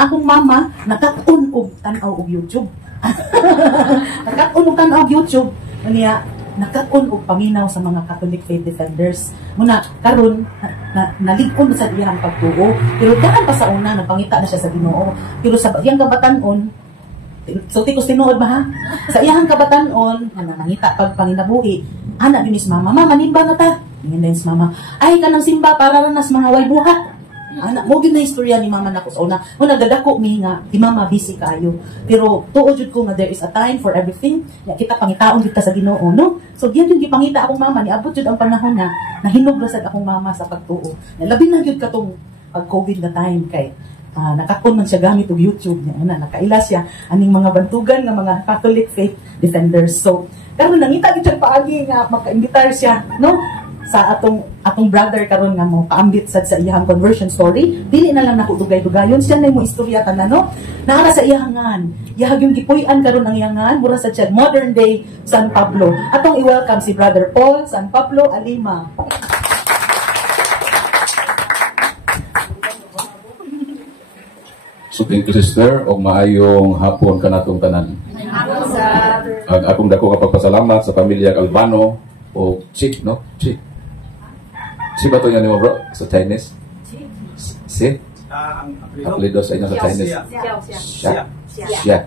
akong mama nakatun og tanaw og YouTube. Nakatun og tanaw og YouTube. Kaniya nakatun og paminaw sa mga Catholic faith defenders. Muna karon nalig-on sa iyang pagtuo. Pero daan pa sa una nagpangita na siya sa Ginoo. Pero sa iyang kabatan-on, so tikos tinuod ba ha? Sa iyang kabatan-on, nangita pag panginabuhi, anak yun is mama, mama, nimba na ta. Ngayon na mama, ay ka ng simba para na nas mga way buhat. Anak, mo gid na istorya ni mama nako sa una. Una dadako mi nga, di mama busy kayo. Pero tuod jud ko nga there is a time for everything. Ya kita pangitaon kita sa Ginoo, no? So diyan jud gipangita akong mama ni abot jud ang panahon na nahinog na sad akong mama sa pagtuo. Labi na jud katong pag-COVID na time kay nakakon man siya gamit og YouTube niya na nakaila siya aning mga bantugan nga mga Catholic faith defenders. So karon nangita gid siya paagi nga maka-imbitar siya, no? Sa atong brother karon nga mo paambit sad sa iyang conversion story, dili na lang nako dugay-dugayon siya na mo istorya tanan, no? Naara sa iyangan iyang yung gipuy-an karon ang iyangan mura sa siya modern day San Pablo. Atong i-welcome si Brother Paul San Pablo Alima. So thank you sister o maayong hapon kanatong tanan. Ang akong dako kapagpasalamat sa pamilya Albano o Chick, no? Chick. Si ba ito yan mo bro? Sa Chinese? Si? Apelido sa inyo sa Chinese? Siya.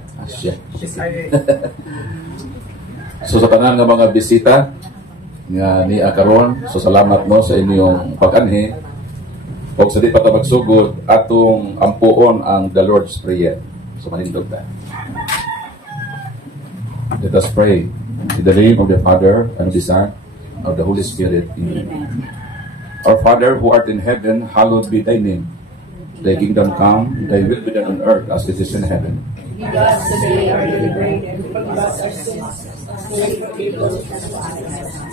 So sa tanan ng mga bisita nga ni Akaron, so salamat mo sa inyong pag-anhi. O sa di pa magsugod, atong ampuon ang the Lord's Prayer. So manindog ta. Let us pray. In the name of the Father, and the Son, and of the Holy Spirit. Amen. Our Father, who art in heaven, hallowed be thy name. Thy kingdom come, thy will be done on earth as it is in heaven. Give us today our daily bread, and forgive us our sins, as we forgive those who trespass against us.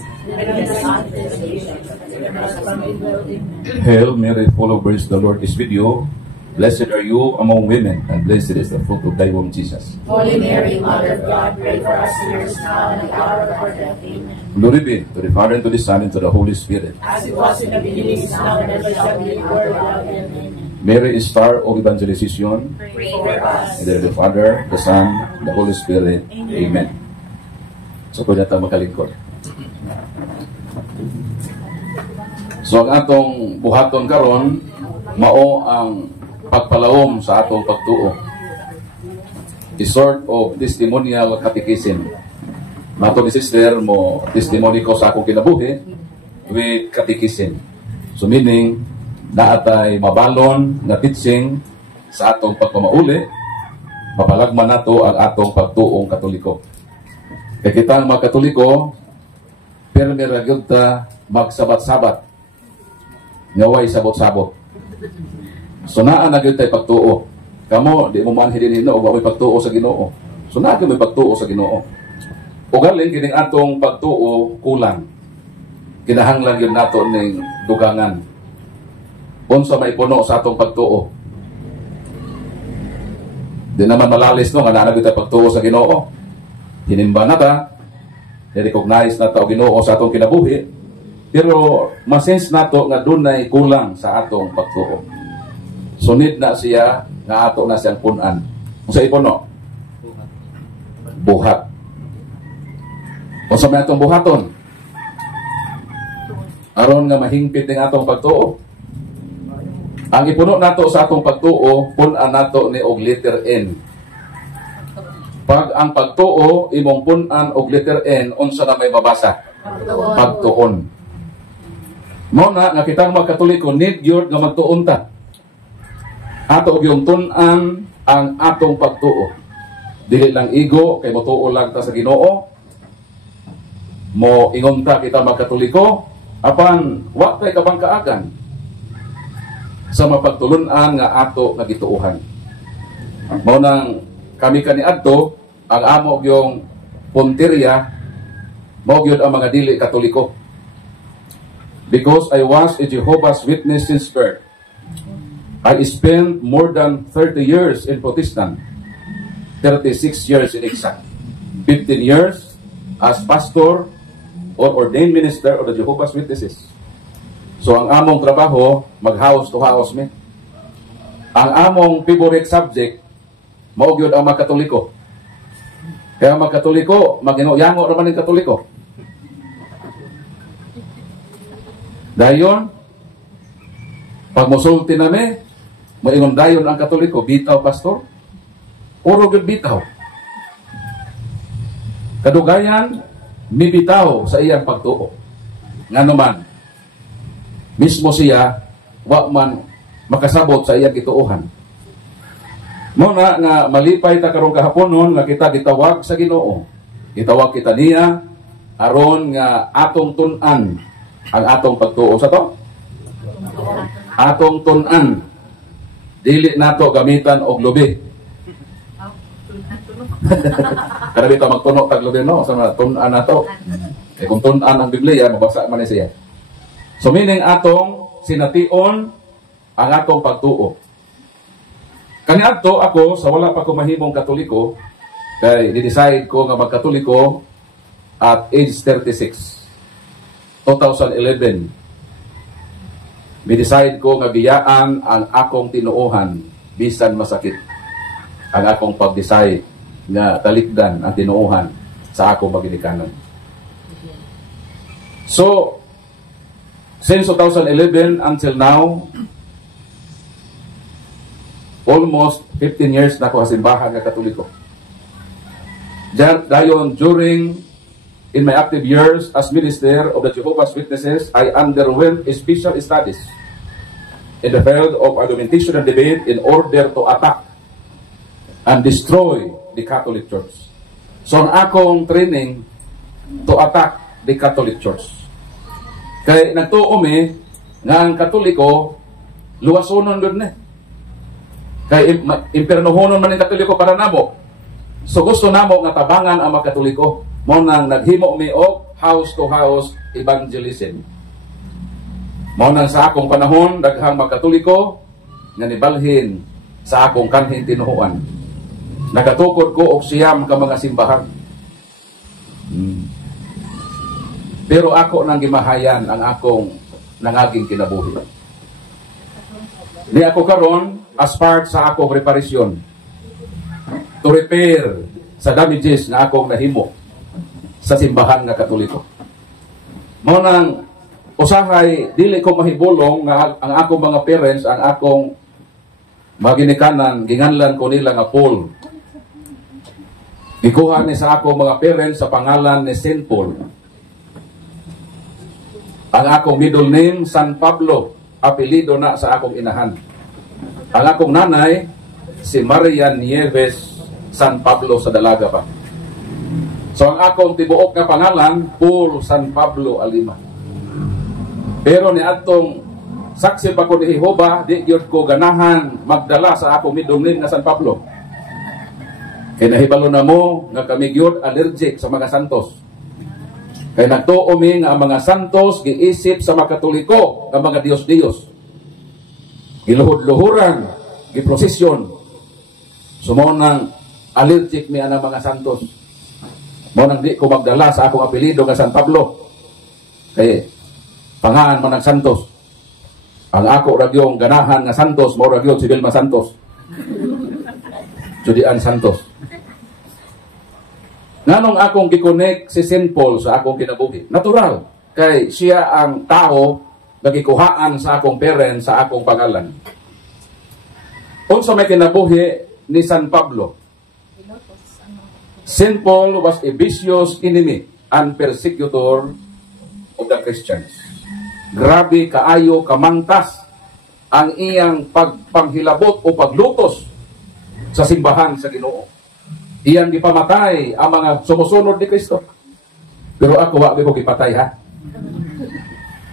Hail Mary, full of grace, the Lord is with you. Blessed are you among women, and blessed is the fruit of thy womb, Jesus. Holy Mary, Mother of God, pray for us sinners now and at the hour of our death. Amen. Glory be to the Father, and to the Son, and to the Holy Spirit. As it was in the beginning, is now, and ever shall be, world without end. Amen. Mary is star of evangelization. Pray for us. In the name of the Father, the Son, and the Holy Spirit. Amen. So kung natin makalingkod. So ang atong buhaton karon mao ang pagpalawom sa atong pagtuo. A sort of testimonial catechism. Mato ni sister mo testimony ko sa akong kinabuhi with catechism. So meaning naatay mabalon nga teaching sa atong pagpamauli, mapalagman nato ang atong pagtuong Katoliko. Kaya kita ang mga Katoliko, pero niragod ta magsabat-sabat. Ngaway sabot-sabot. So naa na gyud tay pagtuo. Kamo di mo manhi din hino og way pagtuo sa Ginoo. So naa gyud may pagtuo sa Ginoo. Ug galing kining atong pagtuo kulang. Kinahanglan gyud nato ning dugangan. Unsa may puno sa atong pagtuo? Di naman malalis no nga naa gyud tay pagtuo sa Ginoo. Hinimba na ta, i-recognize na ta og Ginoo sa atong kinabuhi. Pero masense nato nga dunay kulang sa atong pagtuo. Sunid na siya nga ato na siyang punan. Kung sa ipono? Buhat. Kung sa may atong buhaton? Aron nga mahingpit ng atong pagtuo. Ang ipuno nato sa atong pagtuo, punan nato ni og letter N. Pag ang pagtuo, imong punan og letter N, unsa na may mabasa? Pagtuon. Muna nga kitang mga Katoliko need gyud nga magtuon ta. Ato og yung tun-an ang atong pagtuo. Dili lang igo kay motuo lang ta sa Ginoo. Mo ingon ta kita mga Katoliko apan wa tay kabangkaagan sa mapagtulun-an nga ato nga gituohan. Mao nang kami kaniadto ang amo og yung punteriya mao gyud ang mga dili Katoliko. Because I was a Jehovah's Witness since birth, I spent more than 30 years in Protestant, 36 years in exact, 15 years as pastor or ordained minister of the Jehovah's Witnesses. So ang among trabaho, mag-house to house me. ang among favorite subject mao gyud ang mga Katoliko. Kaya mga Katoliko, maginuyango ra man ang Katoliko. Dayon, pag musulti nami, moingon dayon ang Katoliko, bitaw pastor, puro gyud bitaw. Kadugayan, mibitaw sa iyang pagtuo. Nga naman, mismo siya, wa man makasabot sa iyang gituohan. Muna nga malipay ta karong kahaponon nga kita gitawag sa Ginoo. Gitawag kita niya aron nga atong tun-an ang atong pagtuo sa to. Atong tun-an. Dili nato gamitan og lubi. Kada bitaw magtuno tag lubi no sa tun-an nato. Kung tun-an ang Biblia mabasa man siya. So meaning atong sination ang atong pagtuo. Kaniadto ako sa wala pa ko mahimong Katoliko kay di-decide ko nga magkatoliko at age 36 2011. Mi-decide ko nga biyaan ang akong tinuohan bisan masakit ang akong pag-decide nga talikdan ang tinuohan sa akong maginikanan. So since 2011 until now, almost 15 years na ako simbahan nga Katoliko. Dayon, in my active years as minister of the Jehovah's Witnesses, I underwent special studies in the field of argumentation and debate in order to attack and destroy the Catholic Church. So, ang akong training to attack the Catholic Church. Kaya nagtuo mi nga ang Katoliko luwasonon gud ni. Kay impernohonon man ang Katoliko para namo. So gusto namo nga tabangan ang mga Katoliko. Mo nang naghimo mi og house to house evangelism. Mo nang sa akong panahon daghang mga Katoliko nga nibalhin sa akong kanhin tinuhuan. Nagatukod ko og siyam ka mga simbahan. Pero ako nang gimahayan ang akong nangaging kinabuhi. Di ako karon as part sa akong reparation to repair sa damages na akong nahimo sa simbahan nga Katoliko. Mao nang usahay dili ko mahibulong nga ang akong mga parents, ang akong maginikanan, ginganlan ko nila nga Paul. Gikuha ni sa akong mga parents sa pangalan ni Saint Paul. Ang akong middle name, San Pablo, apelido na sa akong inahan. Ang akong nanay, si Maria Nieves San Pablo sa dalaga pa. So ang akong tibuok nga pangalan, Paul San Pablo Alima. Pero ni atong saksi pa ko ni Jehova, di gyud ko ganahan magdala sa akong middle name na San Pablo. Kaya nahibalo na mo nga kami gyud allergic sa mga santos. Kaya nagtuo mi nga ang mga santos giisip sa mga Katoliko nga mga Dios-Dios. Giluhod-luhuran, giprosesyon. Sumo nang allergic mi ang mga santos. Mo nang di ko magdala sa akong apelido nga San Pablo. Kaya pangaan man ang santos. Ang ako ragyong ganahan nga santos, mo ragyon si Vilma Santos. Judian Santos. Nganong akong gikonek si Saint Paul sa akong kinabuhi? Natural. Kay siya ang tao na gikuhaan sa akong parents, sa akong pangalan. Unsa may kinabuhi ni San Pablo? Saint Paul was a vicious enemy and persecutor of the Christians. Grabe kaayo kamantas ang iyang pagpanghilabot o paglutos sa simbahan sa Ginoo. Iyang gipamatay ang mga sumusunod ni Kristo. Pero ako wa ko gipatay ha.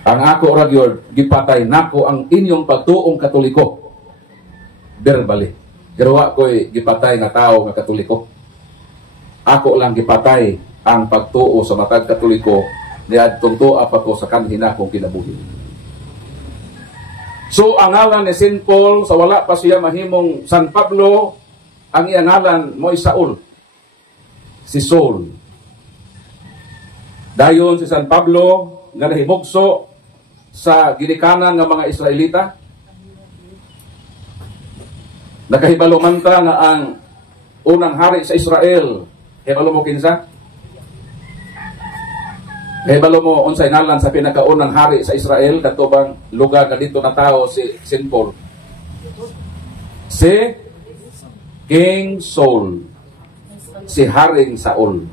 Ang ako ragyod gipatay nako ang inyong pagtuong Katoliko. Verbally. Pero wa ko'y gipatay nga tao nga Katoliko. Ako lang gipatay ang pagtuo sa matag Katoliko niadtong tuwa pa ko sa kanhin akong kinabuhi. So ang ngalan ni Saint Paul sa wala pa siya mahimong San Pablo, ang iyang ngalan mo'y Saul. Si Saul. Dayon si San Pablo nga nahimugso sa ginikanan ng mga Israelita. Nakahibalo man ta nga ang unang hari sa Israel, hibalo mo kinsa? Hibalo mo unsay ngalan sa pinakaunang hari sa Israel katubang lugar nga dito na tao si Saint Paul? Si King Saul, si Haring Saul.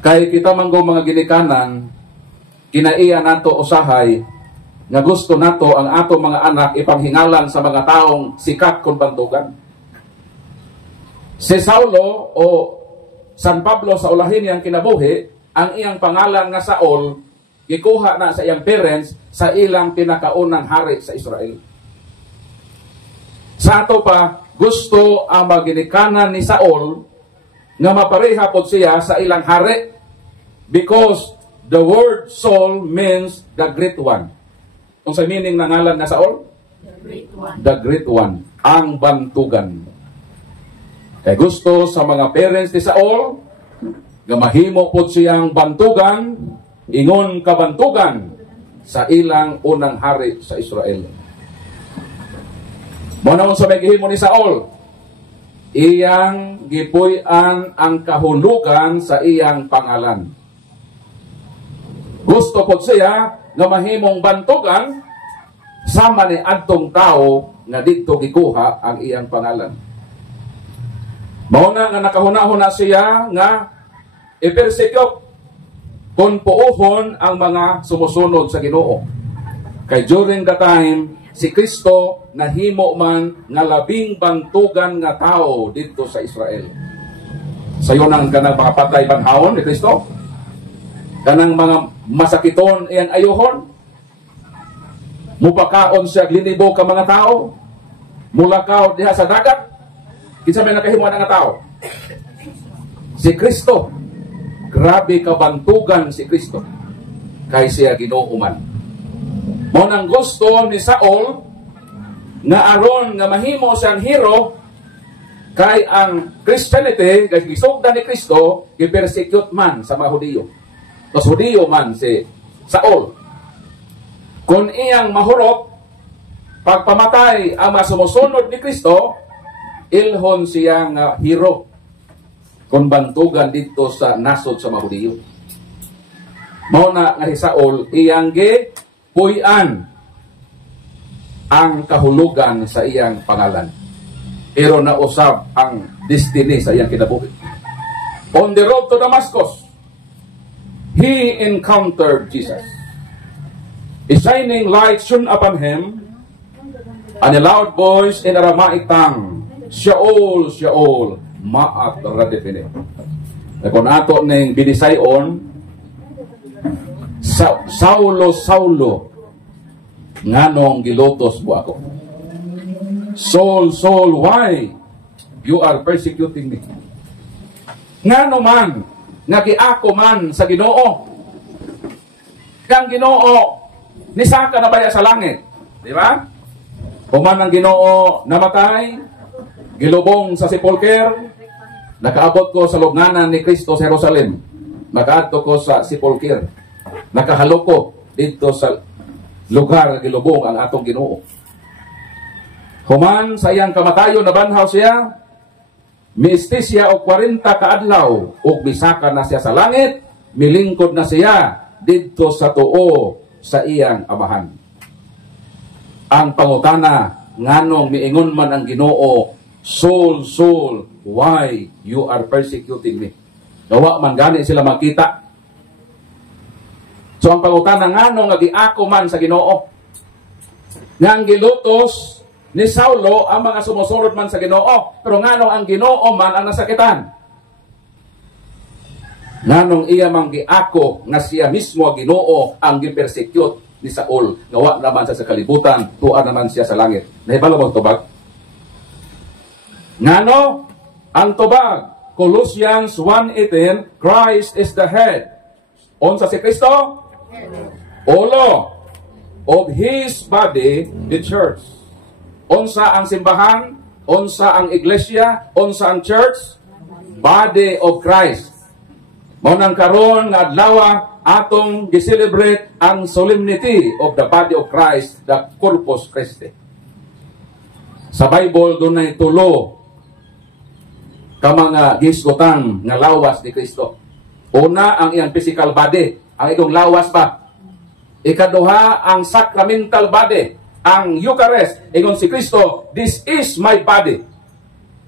Kay kita manggo mga ginikanan, kinaiya nato usahay nga gusto nato ang ato mga anak ipanghingalan sa mga taong sikat kon bantugan. Si Saulo o San Pablo sa ulahin niyang kinabuhi, ang iyang pangalan nga Saul gikuha na sa iyang parents sa ilang pinakaunang hari sa Israel. Sa ato pa, gusto ang maginikanan ni Saul nga mapareha pod siya sa ilang hari because the word Saul means the great one. Kung sa meaning ng ngalan nga Saul? The great one. Ang bantugan. Kaya gusto sa mga parents ni Saul nga mahimo pod siyang bantugan, ingon kabantugan sa ilang unang hari sa Israel. Muna sa may gihimo ni Saul, iyang gipuy-an ang kahulugan sa iyang pangalan. Gusto pod siya nga mahimong bantugan sama ni adtong tao nga dito gikuha ang iyang pangalan. Mauna nga nakahuna-huna siya nga i-persecute kung puuhon ang mga sumusunod sa Ginoo. Kay during the time, si Kristo nahimo man nga labing bantugan nga tao dito sa Israel. Sayo nang kanang mga patay banhawon ni Kristo, kanang mga masakiton iyang ayuhon, mupakaon siya glinibo ka mga tao, mulakaw diha sa dagat. Kinsa may nakahimuan nga tao? Si Kristo. Grabe kabantugan si Kristo. Kay siya Ginoo man. Mao nang gusto ni Saul nga aron nga mahimo siyang hero kay ang Christianity, kay gisugdan ni Kristo, gipersecute man sa mga Hudiyo. Tos Hudiyo man si Saul. Kung iyang mahurot, pagpamatay ang mga sumusunod ni Kristo, ilhon siyang hero kung bantugan dito sa nasod sa mga Hudiyo. Mao na nga si Saul, iyang puy-an ang kahulugan sa iyang pangalan. Pero nausab ang destiny sa iyang kinabuhi. On the road to Damascus, he encountered Jesus. A shining light shone upon him, and a loud voice in Aramaic tongue, Shaul, Shaul, ma'at radifine. Kung ato ning binisayon, Saulo, Saulo, nganong gilotos mo ako? Saul, Saul, why you are persecuting me? Ngano man, nagiako man sa Ginoo. Kang Ginoo, nisaka na baya sa langit. Di ba? Kuman ang Ginoo namatay, gilubong sa sepulcher, nakaabot ko sa lubnganan ni Kristo sa Jerusalem. Nakaadto ko sa sepulcher. Nakahalo ko dito sa lugar nga gilubong ang atong Ginoo. Human sa iyang kamatayon nabanhaw siya, miisti siya og 40 kaadlaw ug bisaka na siya sa langit, milingkod na siya didto sa tuo sa iyang amahan. Ang pangutana nganong miingon man ang Ginoo, Saul, Saul, why you are persecuting me? Gawa man gani sila makita. So ang pangutana nganong nga giako man sa Ginoo, nga ang gilutos ni Saulo ang mga sumusunod man sa Ginoo, pero nganong ang Ginoo man ang nasakitan? Nganong iya mang giako nga siya mismo ang Ginoo ang gipersecute ni Saul, gawa naman siya sa kalibutan, tuwa naman siya sa langit. Nahibalo mo tubag? Ngano ang tubag? Colossians 1:18, Christ is the head. Unsa si Kristo? Ulo of His body, the church. Unsa ang simbahan? Unsa ang iglesia? Unsa ang church? Body of Christ. Mao nang karon nga adlaw atong gi-celebrate ang solemnity of the body of Christ, the Corpus Christi. Sa Bible, doon na tulo ka mga gisgutan nga lawas ni Kristo. Una, ang iyang physical body, ang itong lawas pa. Ikaduha, ang sacramental body, ang Eucharist. Ingon si Kristo, this is my body.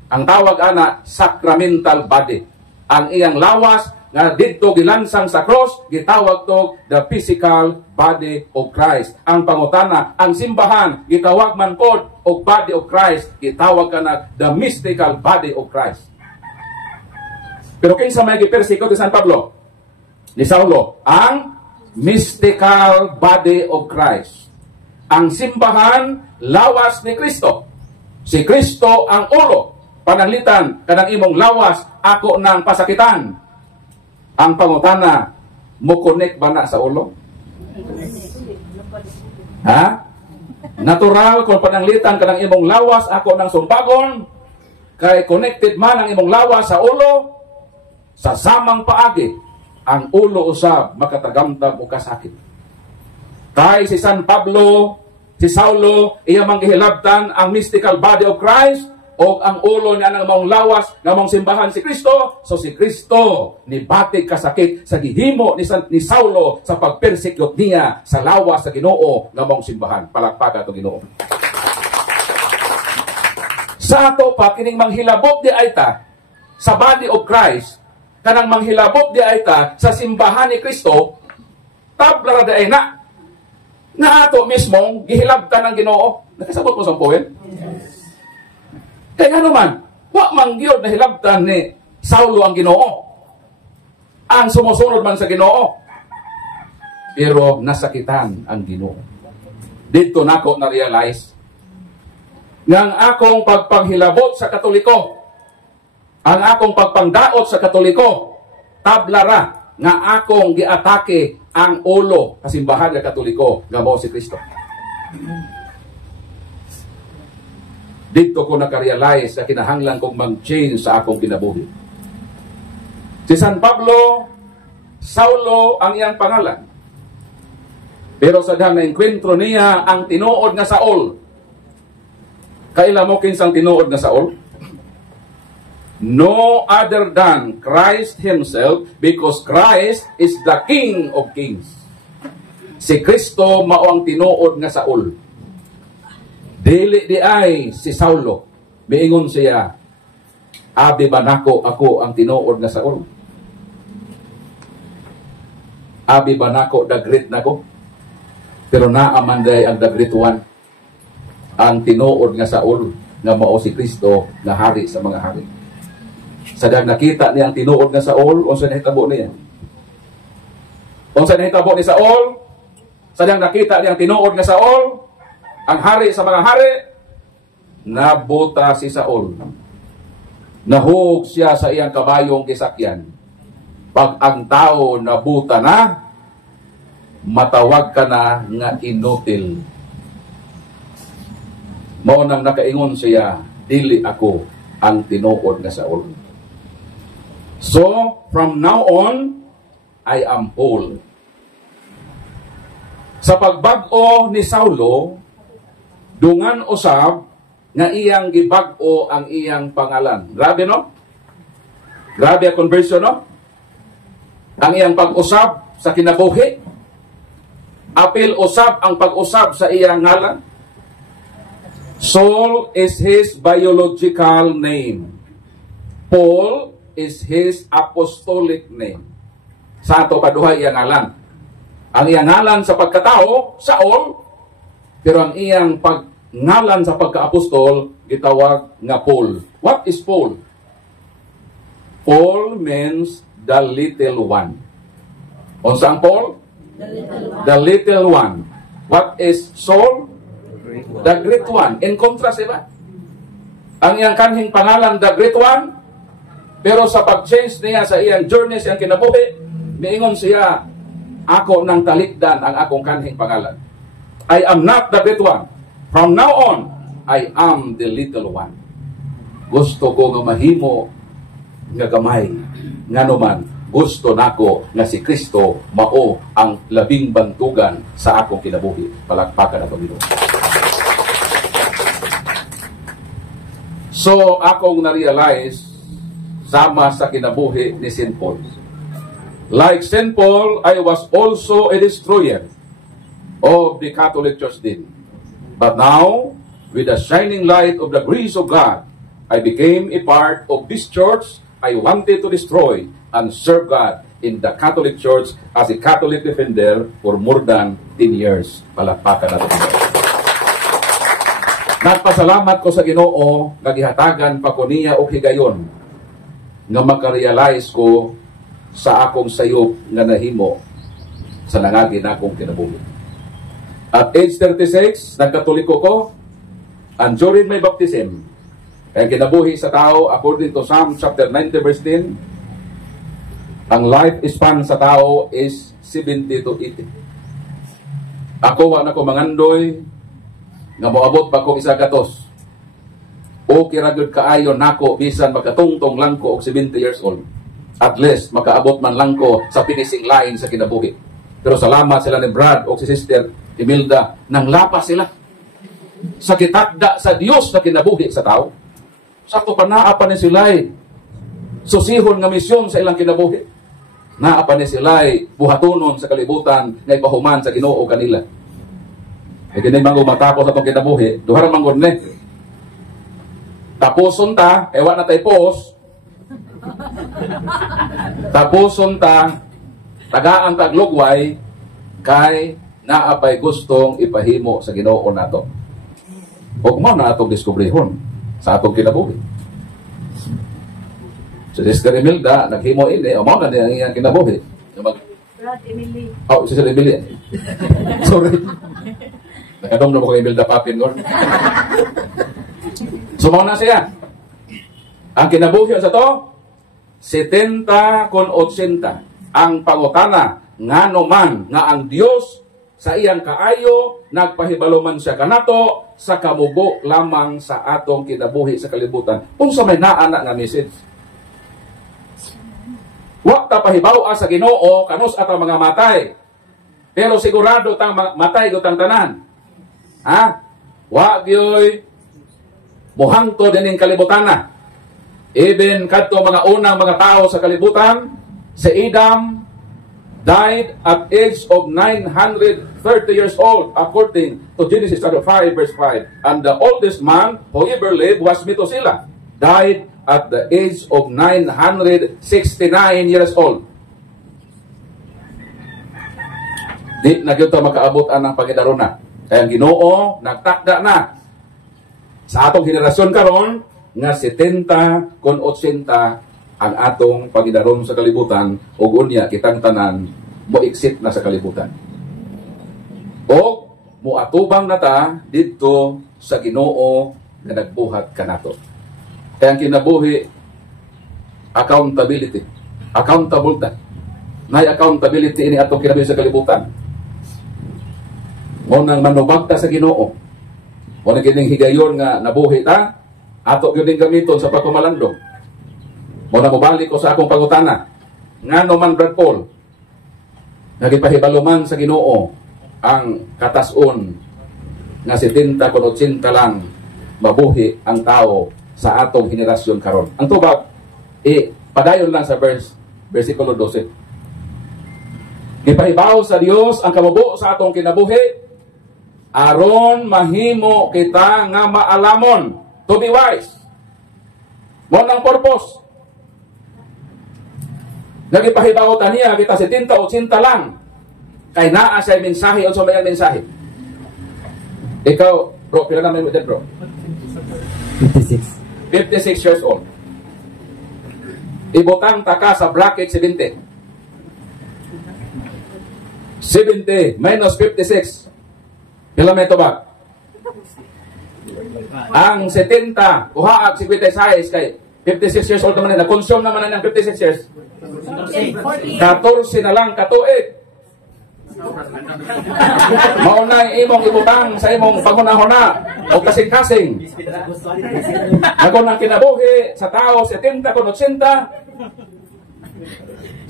Ang tawag ana, sacramental body. Ang iyang lawas, nga dito gilansang sa cross, gitawag to the physical body of Christ. Ang pangutana, ang simbahan, gitawag man pod og body of Christ, gitawag ka na the mystical body of Christ. Pero kinsa may gipersecute ni San Pablo? Ni Saulo, ang mystical body of Christ. Ang simbahan, lawas ni Kristo. Si Kristo ang ulo. Pananglitan, kanang imong lawas, ako ng pasakitan. Ang pangutana, mo connect ba na sa ulo? Ha? Natural, kung pananglitan kanang imong lawas, ako ng sumbagon, kay connected man ang imong lawas sa ulo, sa samang paagi, ang ulo usab makatagamtag o kasakit. Kay si San Pablo, si Saulo, iya manggihilabtan ang mystical body of Christ, o ang ulo niya ng mong lawas, ng mong simbahan si Kristo. So si Kristo, ni batik kasakit sa gihimo ni Saulo sa pagpersecute niya sa lawas sa Ginoo ng mong simbahan. Palakpakan ito Ginoo. Sa ato pa, kining manghilabot di ayta sa body of Christ, kanang manghilabot di ayta sa simbahan ni Kristo, tabla ra ay na ato mismong gihilabtan ng Ginoo. Nakasabot mo sa poem? Kaya naman, wa mangyod na hilabtan ni Saulo ang Ginoo. Ang sumusunod man sa Ginoo. Pero nasakitan ang Ginoo. Dito nako na-realize ng akong pagpanghilabot sa Katoliko, ang akong pagpangdaot sa Katoliko, tablara nga akong giatake ang ulo sa simbahan ng Katoliko nga mao si Kristo. Dito ko nakarealize sa kinahanglan kong mag-change sa akong kinabuhi. Si San Pablo, Saulo ang iyang pangalan. Pero sa dahang na-enkwentro niya ang tinuod nga Saul. Kaila mo kinsang tinuod nga Saul? No other than Christ Himself, because Christ is the King of Kings. Si Kristo mao ang tinuod nga Saul. Dili di ay si Saulo. Miingon siya, abi ba nako ako ang tinuod nga Saul? Abi ba nako the great nako? Pero naamanday ang the great one. Ang tinuod nga Saul nga mao si Kristo nga hari sa mga hari. Sadang nakita niya ang tinuod nga Saul, unsa nahitabo niya? Unsa nahitabo ni Saul? Sadang nakita niya ang tinuod nga Saul, ang hari sa mga hari, nabuta si Saul. Nahug siya sa iyang kabayong kisakyan. Pag ang tao nabuta na, matawag ka na nga inutil. Mao nang nakaingon siya, dili ako ang tinuod nga Saul. So, from now on, I am Paul. Sa pagbag-o ni Saulo, dungan usab nga iyang gibag-o ang iyang pangalan. Grabe no? Grabe ang conversion no? Ang iyang pag-usab sa kinabuhi. Apil usab ang pag-usab sa iyang ngalan. Saul is his biological name. Paul is his apostolic name. Sa ato paduha iyang ngalan. Ang iyang ngalan sa pagkatao, Saul, pero ang iyang ngalan sa pagka-apostol, gitawag nga Paul. What is Paul? Paul means the little one. Unsa ang Paul? The little one. What is Saul? The great one. In contrast, diba? Ang iyang kanhing pangalan, the great one, pero sa pag-change niya sa iyang journey, sa iyang kinabuhi, miingon siya, ako nang talikdan ang akong kanhing pangalan. I am not the great one. From now on, I am the little one. Gusto ko nga mahimo nga gamay. Nga naman, gusto nako nga si Kristo mao ang labing bantugan sa akong kinabuhi. Palakpakan ako dito. So, akong na-realize, sama sa kinabuhi ni St. Paul. Like St. Paul, I was also a destroyer of the Catholic Church then. But now, with the shining light of the grace of God, I became a part of this church I wanted to destroy and serve God in the Catholic Church as a Catholic defender for more than 10 years. Palakpakan natin. Nagpasalamat ko sa Ginoo nga gihatagan pa ko niya og higayon nga makarealize ko sa akong sayop nga nahimo sa nangagi na akong kinabuhi. At age 36, nagkatoliko ko, and during my baptism, kaya kinabuhi sa tao, according to Psalm chapter 90 verse 10, ang life span sa tao is 70 to 80. Ako wa na ko mangandoy, nga moabot pa ko isa katos. O kiragod kaayo nako bisan makatungtong lang ko og 70 years old. At least makaabot man lang ko sa finishing line sa kinabuhi. Pero salamat sila ni Brad o si Sister Imelda, nang lapas sila sa kitagda sa Dios na kinabuhi sa tao. Sakto pa naapa ni sila'y susihon nga misyon sa ilang kinabuhi. Naapa ni sila'y buhatonon sa kalibutan nga ipahuman sa Ginoo kanila. E kini mango matapos atong kinabuhi, duhara mangon ni. Tapuson ta, ewa na tay pos. Tapuson ta, tagaan taglugway kay naapay gustong ipahimo sa Ginoo nato. O kumaw na atong diskubrehon sa atong kinabuhi. Si Sister Imelda, naghimo ini, o mao na niya ang iyang kinabuhi. Brad Emily. Oh, Sister Emily. Sorry. Nakadong na mo kay Imelda Papin, Lord. Sumaw na siya. Ang kinabuhi sa to, 70 kon 80. Ang pangutana, nga man nga ang Dios sa iyang kaayo, nagpahibalo man siya kanato, sa kamubo lamang sa atong kinabuhi sa kalibutan. Kung sa may naana nga message. Wa ta pahibaw sa Ginoo kanus atong mga matay. Pero sigurado tang matay gutang tanan. Ha? Wa gyoy muhangto dining kalibutan na. Even kadto mga unang mga tao sa kalibutan, si Adam died at age of 930 years old according to Genesis chapter 5 verse 5. And the oldest man who ever lived was Methuselah, died at the age of 969 years old. Di na gyud ta makaabot ang pangidaruna. Kaya ang Ginoo nagtakda na sa atong henerasyon karon nga 70 kon 80 ang atong pangidaron sa kalibutan ug unya kitang tanan moexit na sa kalibutan. O moatubang na ta didto sa Ginoo nga nagbuhat kanato. Kaya ang kinabuhi accountability. Accountable ta. Nay accountability ini atong kinabuhi sa kalibutan. Mo nang manubag ta sa Ginoo. Mo nang kining higayon nga nabuhi ta, ato gyud ning gamiton sa pagpamalandong. Mo na mobalik ko sa akong pangutana. Ngano man Brad Paul, nagipahibalo man sa Ginoo ang katason nga 70 kon 80 lang mabuhi ang tao sa atong henerasyon karon. Ang tubag padayon lang sa versikulo 12. Gipahibaw sa Dios ang kamubo sa atong kinabuhi aron mahimo kita nga maalamon, to be wise. Mo nang purpose. Nagipahibaw taniya kita 70 80 lang. Kay naa siya mensahe o sa may mensahe. Ikaw, bro, pila na mo din, bro? 56. 56 years old. Ibutang taka sa bracket 70. 70 minus 56. Pila may ba? Ang 70, kuhaag 56 kay 56 years old naman na. Consume naman na ng 56 years. 14 na lang katuig. Maunay imong ibutang sa imong pangunahuna o kasing-kasing. Ako nang kinabuhi sa tao 70 kon 80.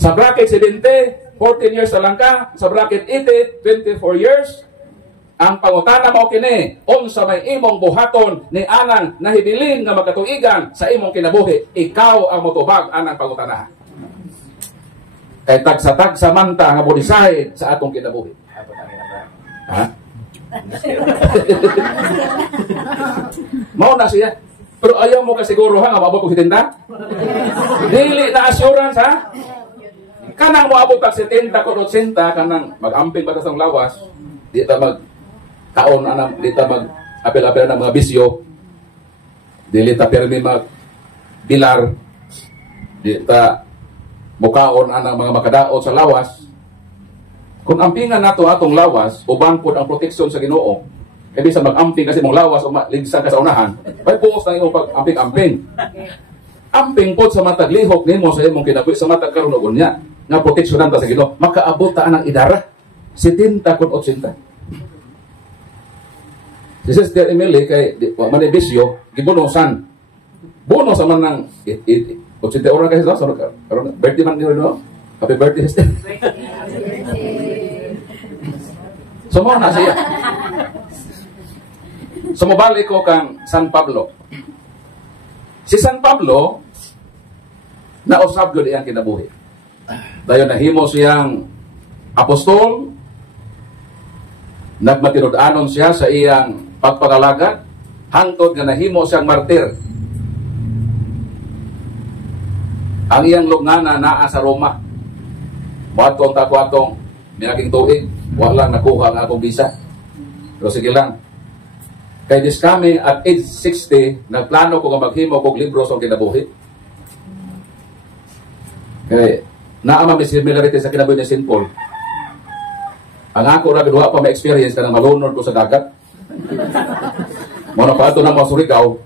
Sa bracket 70, 14 years na lang ka. Sa bracket 80, 24 years. ang pangutana mao kini, unsa may imong buhaton ni anang nahibilin nga magkatuigan sa imong kinabuhi, ikaw ang motubag anang pangutana. Kay tagsa-tagsa manta nga budisahe sa atong kinabuhi. Ha? Mao na siya. Pero ayaw mo kasiguro ha nga maabot og 70? Dili na assurance ha? Kanang moabot og 70 kung 80 kanang mag-amping pa sa lawas, di ta mag kaon anang di ta mag apel-apel ng mga bisyo. Dili ta permi mag bilar. Di ta mukaon anang mga makadaot sa lawas. Kung ampingan nato atong lawas, uban pod ang proteksyon sa Ginoo. Kaya bisa mag-amping kasi mong lawas o ligsan ka sa unahan, may buos na iyong pag-amping-amping. Amping pod sa matag lihok nimo sa imong kinabuhi sa matag karon og unya nga proteksyonan ta sa Ginoo, makaabot ta ang idara 70 kun 80. Si Sister Emily kay wa man bisyo gibunosan. Bonus man nang 80 oras kasi sa karon birthday man niyo. Happy birthday, sister. Sumo na siya. Sumubalik ko kang San Pablo. Si San Pablo, nausab yun iyang kinabuhi. Dayon nahimo siyang apostol, nagmatinud-anon siya sa iyang pagpangalagad, hangtod nga nahimo siyang martir. Ang iyang lugngana naa sa Roma. Buhatong takwatong minaging tuig, walang nakuha ang akong visa. Pero sige lang. Kay this coming at age 60, nagplano ko nga maghimo kong libro sa kinabuhi. Kay naama may similarity sa kinabuhi ni St. Paul. Ang ako ra gidwa pa may experience kanang malunod ko sa dagat. Muna pa ato na mga Surigao,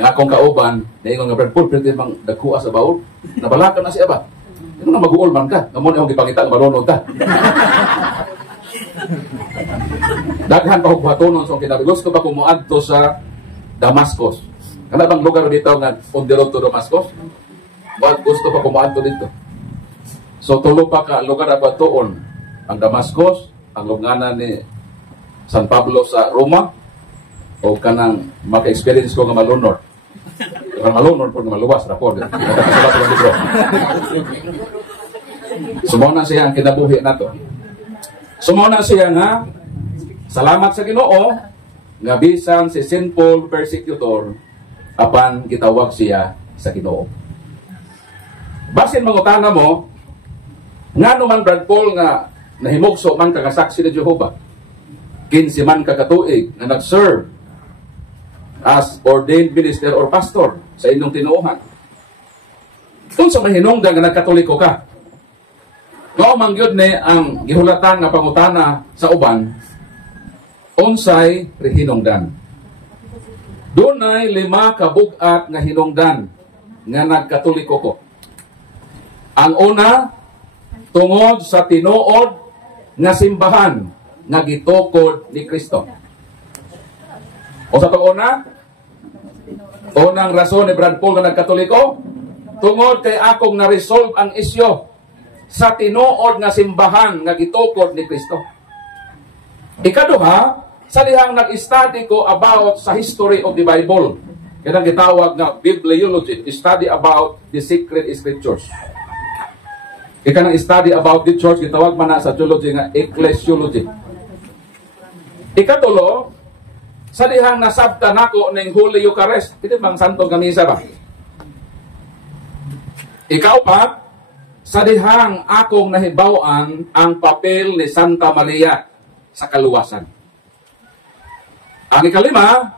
ang akong kauban, naingon nga Brad Paul, pwede mang dagkuha sa baul. Nabalakan na siya ba? Ano na mag-uol man ka? Ngamon yung gipangita nga malunod ka. Daghan pa kong buhatonon sa kinabuhi. Gusto pa kumuadto sa Damascus. Ano bang lugar dito nga on the road to Damascus? Gusto pa kumuadto dito. So tulo pa ka lugar na batoon. Ang Damascus, ang lugnanan ni San Pablo sa Roma, o kanang maka-experience ko nga malunod. Kung malunod po nga maluwas, rapor. Nakakasabas ng libro. Sumuna siya ang kinabuhi na to. Sumuna siya nga, salamat sa Ginoo, nga bisan si St. Paul persecutor, apan gitawag siya sa Ginoo. Basin mangutana mo, nga naman Brad Paul nga nahimugso man kagasaksi ni Jehovah, 15 man kakatuig na nag-serve as ordained minister or pastor sa inyong tinuuhan. Kung sa mahinungdan nga nagkatoliko ka, mao man gyud ni ang gihulatan nga pangutana sa uban, unsay hinungdan. Dunay 5 kabug-at nga hinungdan nga nagkatoliko ko. Ang una, tungod sa tinuod nga simbahan nga gitukod ni Kristo. O sa itong unang rason ni Brad Paul nga nagkatoliko, tungod kay akong na-resolve ang isyo sa tinuod nga simbahan nga gitukod ni Kristo. Ikaduha, sa dihang nag-study ko about sa history of the Bible. Yan ang gitawag na bibliology, study about the sacred scriptures. Ika nang study about the church, gitawag man na sa theology nga ecclesiology. Ikatulo, sa dihang nasabta nako ning Holy Eucharist, ito bang santong kamisa ba? Ikaw pa, sa dihang akong nahibawan ang papel ni Santa Maria sa kaluwasan. Ang ikalima,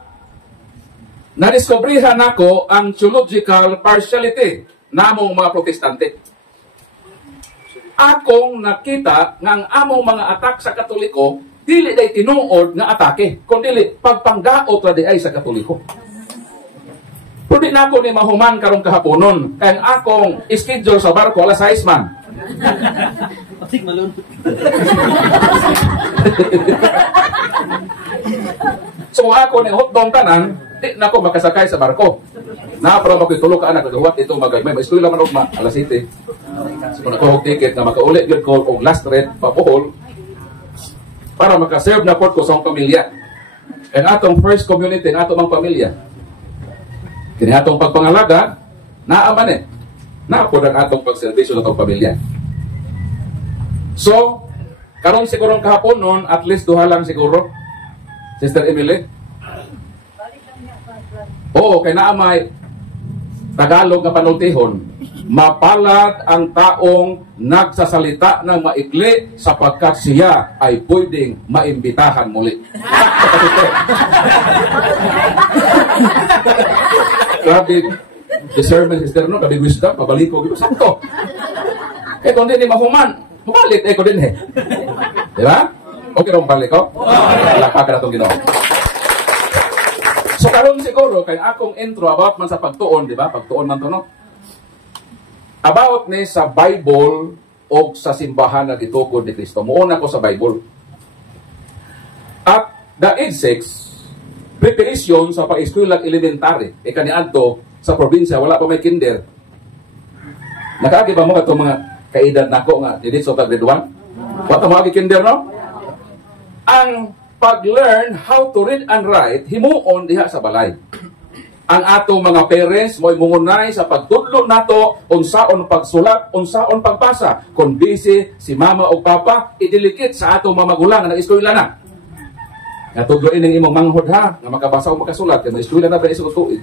nadiskubrihan nako ang theological partiality namong mga Protestante. Akong nakita nga ang among mga atak sa Katoliko dili day tinuod nga atake, kundi pagpanggaot ra di ay sa Katoliko. Pwede na ako ni mahuman karong kahaponon, kaya akong schedule sa barko alas 6 man. Asik malun. So ako ni hotdog tanan, di na ako makasakay sa barko. Napara makitulog ka anak, huwat ito magagmay. Mas tuloy laman ugma, alas 7. So kung ako ticket na makaulit yun ko, kung last rate, papuhol, para makaserve na po ko sa akong pamilya. Ang atong first community, ang atong mga pamilya. Kini atong pagpangalaga, naaman eh. Naapod ang atong pagservisyo sa atong pamilya. So, karon siguro kahapon noon, at least duha lang siguro. Sister Emily? Oo, kay naamay Tagalog nga panultihon, mapalad ang taong nagsasalita ng maikli sapagkat siya ay pwedeng maimbitahan muli. Grabe, discernment, sister, no? Grabe wisdom, pabalik ko. Sakto. Eh, kung hindi mahuman, mabalik, ko din eh. Diba? Okay rin balik ko? Lakak na itong Ginoo. So, karon siguro, kay akong intro about man sa pagtuon, di ba? Pagtuon man to, no? About ni sa Bible o sa simbahan na gitukod ni Kristo. Muuna ko sa Bible. At the age 6, preparation sa pag-eskwela elementary. Kaniadto sa probinsya, wala pa may kinder. Nakaagi ba mo ito mga kaedad nako nga, dito sa grade 1? Wala mo agi kinder, no? Ang pag-learn how to read and write, himuon diha sa balay. Ang ato mga parents, mo'y mungunay sa pagtudlo nato, unsaon pagsulat, unsaon pagbasa. Kung busy si mama o papa, idilikit sa ato mga magulang na eskwela na. Natudloin ng imong manghod ha, na makabasa o makasulat, kaya may eskwela na ba isang tuig.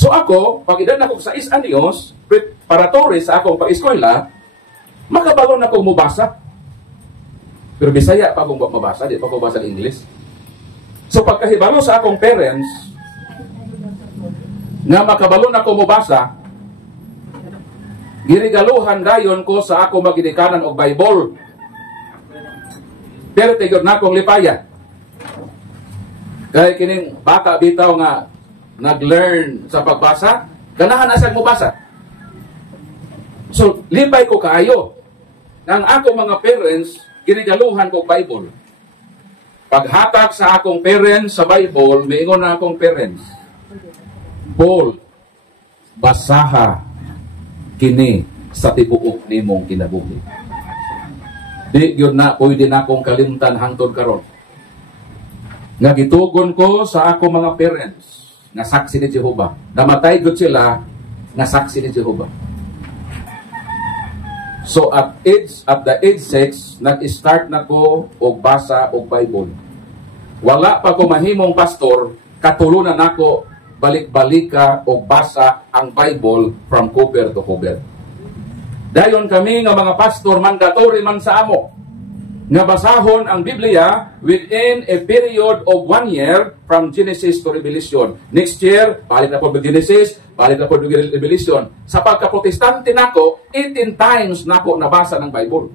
So ako, pag idan ako sa 6 anyos, preparatory sa akong pag-eskwela, makabalon akong mubasa. Pero Bisaya pa akong mabasa, di pa ako basa ng English. So pagkahibalo sa akong parents, nga makabalon ako mabasa, girigaluhan dayon ko sa ako maginikanan og Bible. Pero tigod na akong lipaya. Kaya kining bata bitaw nga nag-learn sa pagbasa, ganahan na siyang mabasa. So, lipay ko kaayo. Nang ako mga parents, ginigaluhan ko Bible. Paghatag sa akong parents sa Bible, miingon na akong parents, Paul, basaha kini sa tibuok nimong kinabuhi. Di yun na, pwede na akong kalimtan hangtod karon. Nagitugon ko sa akong mga parents, nga saksi ni Jehovah. Namatay gud sila, nga saksi ni Jehovah. So at the age 6, nag-start na ko og basa og Bible. Wala pa ko mahimong pastor, katulunan nako balik-balika og basa ang Bible from cover to cover. Dayon kami nga mga pastor, mandatory man sa amo nga basahon ang Biblia within a period of 1 year from Genesis to Revelation. Next year, balik na po ng Genesis, balik na po ng Revelation. Sa pagka-protestante nako, 18 times nako nabasa ng Bible.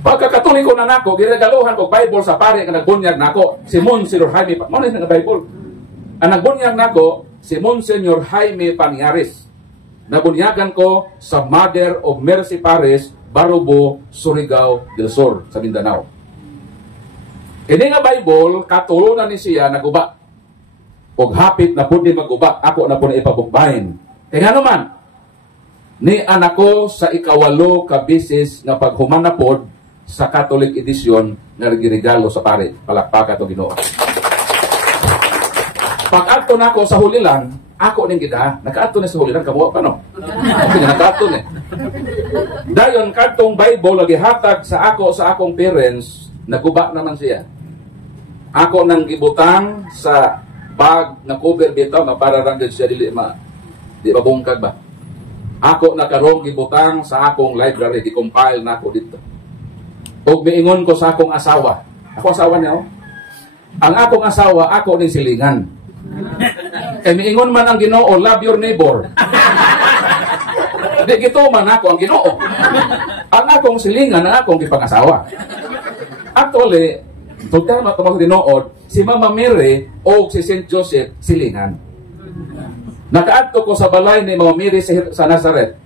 Pagka-katoliko na nako, giregaluhan ko Bible sa pare nga nagbunyag nako, si Monsignor Jaime, mao na Bible. Ang nagbunyag nako, si Monsignor Jaime Panyares. Nabunyagan ko sa Mother of Mercy Parish, Barubo, Surigao del Sur, sa Mindanao. Ini nga Bible, katulunan ni siya naguba. Og hapit na po din maguba, ako na po na ipabukbahin. Kaya naman, ni anak ko sa ikawalo ka bisis nga paghuman na pod sa Catholic edition nga regalo sa pare. Palakpakan to Ginoo. Pag-adto na ako sa Hulilan, ako ning gida, nakaadto na sa Hulilan, kamuha pa no? Okay, nakaadto na. Dayon, kartong Bible, lagi hatag sa akong parents, naguba naman siya. Ako nang gibutang sa bag na cover bitaw, na para lang din siya, di mabungkag ba? Ako nakarong gibutang sa akong library, di-compile na ako dito. O miingon ko sa akong asawa. Ako asawa niya, oh. Ang akong asawa, ako ning silingan. Miingon man ang Ginoo, love your neighbor. Di gito man ako ang Ginoo. Ang akong silingan, ang akong gipangasawa. Actually, tugtang matubag tinuod, si Mama Mary o si St. Joseph silingan. Nakaadto ko sa balay ni Mama Mary sa Nazareth.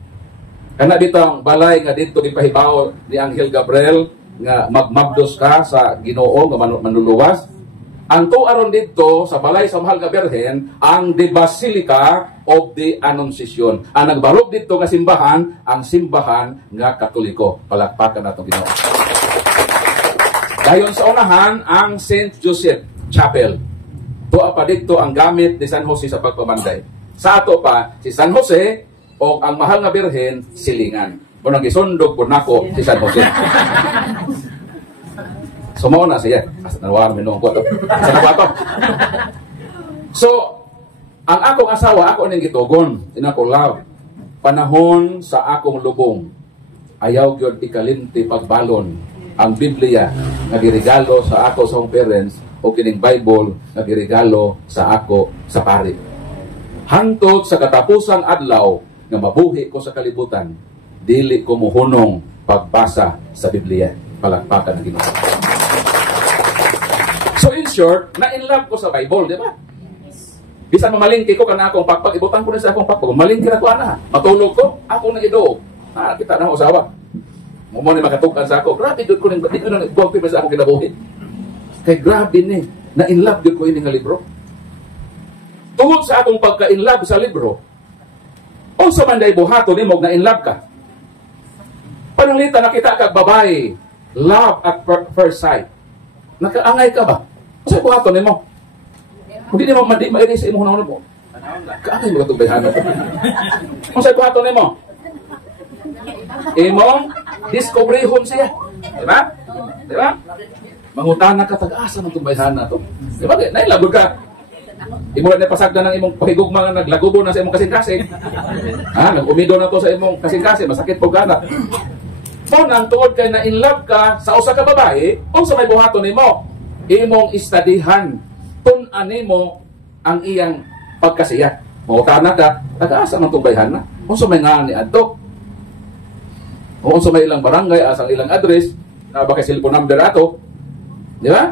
Kana dito ang balay nga dito gipahibaw ni Anghel Gabriel nga magmabdos ka sa Ginoo nga manluluwas. Ang tuaron dito sa balay sa Mahal nga Birhen ang the Basilica of the Annunciation. Ang nagbarog dito nga simbahan, ang simbahan nga Katoliko. Palakpakan nato Ginoo. Dayon sa unahan, ang St. Joseph Chapel. Tuwa pa dito ang gamit ni San Jose sa pagpabanday. Sa ato pa, si San Jose o ang mahal nga birhen, silingan. O nagisundog po nako si San Jose. Sumaw na siya. Asa nawar minong ko to. Sa nabato. So, ang akong asawa, ako ning gitugon. Inako love. Panahon sa akong lubong. Ayaw gyud ikalimti pagbalon ang Biblia nga giregalo sa ako sa akong parents o kining Bible nga giregalo sa ako sa pari. Hangtod sa katapusang adlaw nga mabuhi ko sa kalibutan, dili ko muhunong pagbasa sa Biblia. Palakpakan ng Ginoo. So in short, na-in love ko sa Bible, di ba? Bisan mamalingki ko kana akong pakpak, ibutan ko na sa akong pakpak. Mamalingki na ko ana. Matulog ko, ako na idoog. Kita na usawa. Mo ni makatukan sa ako. Grabe dud ko ning dito na nagbuwag sa akong kinabuhi. Kay grabe ni, na-in love dud ko ini nga libro. Tungod sa akong pagka-in love sa libro, o sa manday buhato ni mo na-in love ka. Pananglita nakita kag babae, love at first sight. Nakaangay ka ba? Sa buhato ni mo. Hindi mo ma-iris sa imong hunahon mo. Kaangay mo katong bayhana ko. Kung sa buhato ni mo, imong discoveryhon siya. Diba? Diba? Mangutana ka tag-asa ng tumbayhana to. Diba? Nailabog ka. Imo na pasagda ng imong pahigugma nga naglagubo na sa imong kasing-kasing. Nag-umido na to sa imong kasing-kasing, masakit po gana. Kung nang tuod kay na in love ka sa usa ka babae, kung sa may buhaton nimo, imong istadihan, tun-an nimo ang iyang pagkasiya. Mangutana ka, tag-asa ng tumbayhana. Kung sa may nga ni adto, kung sa may ilang barangay, asang ilang address, na ba kay cellphone number ato, di ba?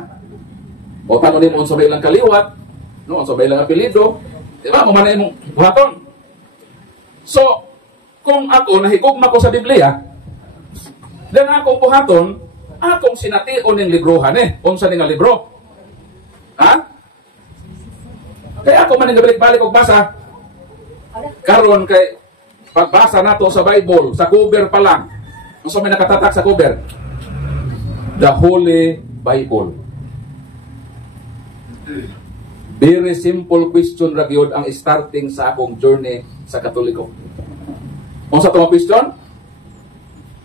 Mangutana nimo sa may ilang kaliwat, no, so may ilang apelyido, di ba? Mamanay mong buhaton. So, kung ako nahigugma ko sa Biblia, dan akong buhaton, akong sination ng librohan unsa ni nga libro? Ha? Kaya ako man nga balik-balik og basa. Karon kay pagbasa nato sa Bible, sa cover pa lang. Unsa may nakatatak sa cover? The Holy Bible. Very simple question ra gyud ang starting sa akong journey sa Katoliko. Unsa to nga question?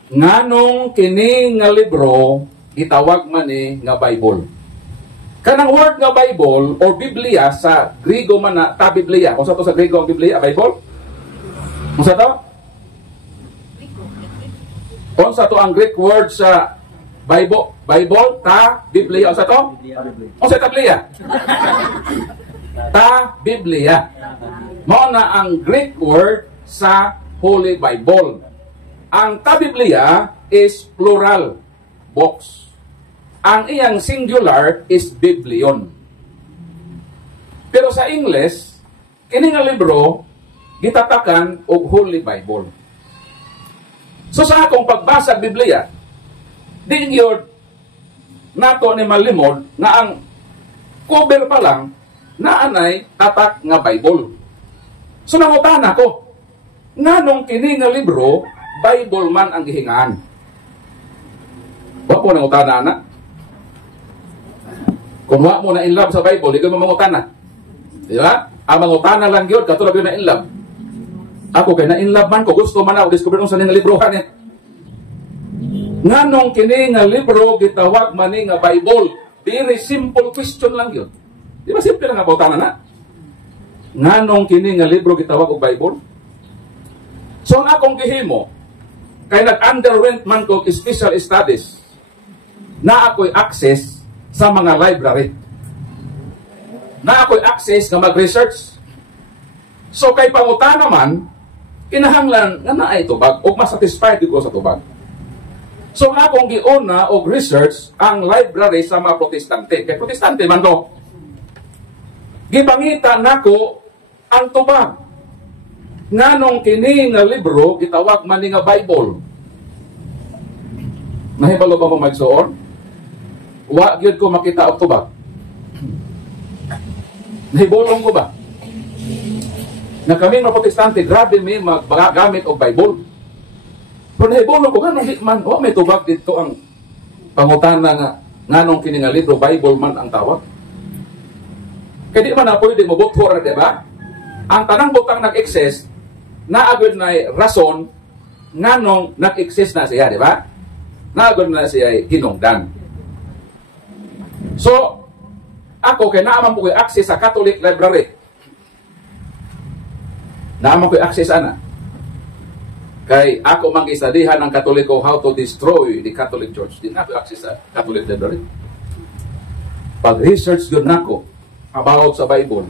Nganong kini nga libro gitawag man nga Bible? Kanang word nga Bible or Biblia sa Griego man na ta Biblia. Unsa to sa Griego ang Biblia, Bible? Unsa to? Unsa to ang Greek word sa Bible? Bible ta Biblia. Unsa to? Unsa ta Biblia? Ta Biblia. Mao na ang Greek word sa Holy Bible. Ang ta Biblia is plural, books. Ang iyang singular is Biblion. Pero sa English, kini nga libro gitatakan og Holy Bible. So sa akong pagbasa Biblia, di gyud nato ni malimod na ang cover pa lang naanay tatak nga Bible. So nangutana ko, nganong kini nga libro Bible man ang gihingaan? Wa po nangutana na. Kung wa mo na in love sa Bible, di ko mangutana. Di ba? Ang mangutana lang yun, katulad yun na in love. Ako kay na in love man ko, gusto man ako, discover nung sa nga librohan eh. Nganong kini nga libro gitawag man nga Bible? Very simple question lang yun. Di ba simple lang nga bautana na? Nganong kini nga libro gitawag og Bible? So ang akong gihimo, kay nag-underwent man ko special studies, na ako'y access sa mga library. Na ako'y access nga mag-research. So kay panguta naman, kinahanglan nga na ay tubag, o masatisfied ko sa tubag. So nga akong giuna og research ang library sa mga protestante. Kay protestante man to. Gibangita nako ang tubag. Nganong kini nga libro gitawag man nga Bible. Nahibalo ba mo magsuon? Wa gyud ko makita og tubag. Nahibolong ko ba? Na kami mga protestante, grabe may magagamit og Bible. Pero nahibolong ko, nga man, may tubag dito ang pangutana nga, nganong kini nga libro Bible man ang tawag. Kaya di man na pwede mabuthor, di ba? Ang tanang butang nag-exist, naagod na rason nganong nag-exist na siya, di ba? Naagod na siya hinungdan. So, ako kay naaman po ko'y access sa Catholic Library. Naaman ko'y access ana. Kay ako mag-istadihan ng Katoliko how to destroy the Catholic Church. Di na ako access sa Catholic Library. Pag-research yun nako about sa Bible,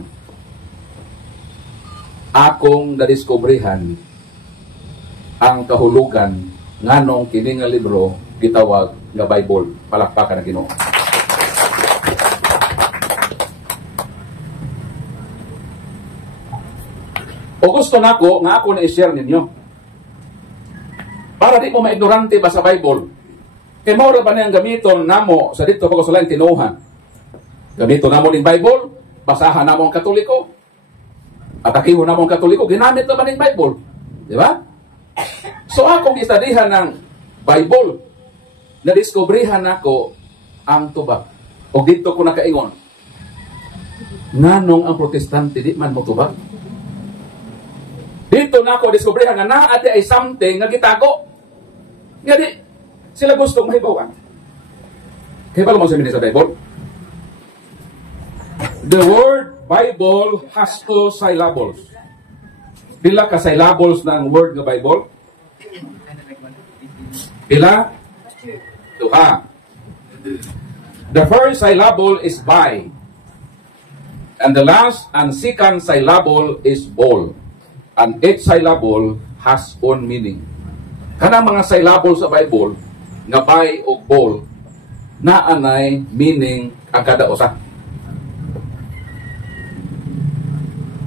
akong nadiskubrihan ang kahulugan nganong kini nga libro gitawag nga Bible. Palakpakan na Ginoo. O gusto nako nga ako na i-share ninyo. Para di mo maignorante ba sa Bible? Kaya maura ba niyang gamiton namo sa dito pag sa tinuhan? Gamiton namo ng Bible, basahan namo ang Katoliko. Atakiho namo ang Katoliko, ginamit naman ng Bible. Di ba? So akong istadihan ng Bible, nadiskubrihan ako ang tubag. O dito ko nakaingon, nanong ang protestante di man mo tubag? Dito na ako diskubrihan nga naati ay something nga gitago. Nga di, sila gustong mahibawan. Kaya ba lumang sa Bible? The word Bible has two syllables. Pila ka syllables ng word nga Bible? Pila? Duha. The first syllable is by. And the last and second syllable is bol. And each syllable has own meaning. Kanang mga syllable sa Bible, nga by o bol, na anay meaning ang kada usa.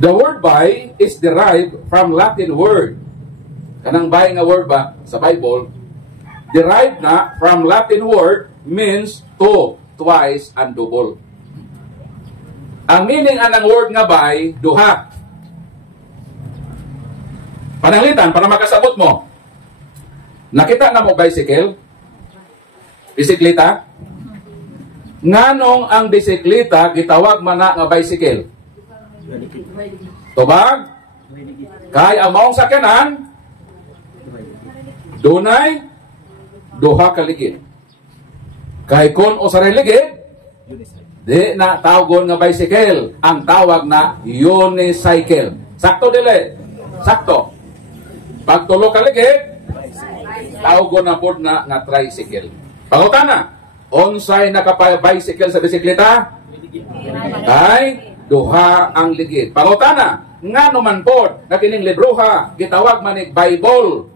The word by is derived from Latin word. Kanang by nga word ba sa Bible, derived na from Latin word means two, twice, and double. Ang meaning anang word nga by, duha. Pananglitan, para makasabot mo. Nakita na mo bicycle? Bisikleta? Nganong ang bisikleta gitawag man na nga bicycle? Tubag? Kay ang maong sakyanan dunay duha ka ligid. Kay kun usa ra ligid di na tawgon nga bicycle, ang tawag na unicycle. Sakto dili? Sakto. Pag tulo ka ligid, tawgon na pod na nga tricycle. Pangutana, unsay naka-bicycle sa bisikleta? Kay duha ang ligid. Pangutana, ngano man pod na kining libroha gitawag man ni Bible?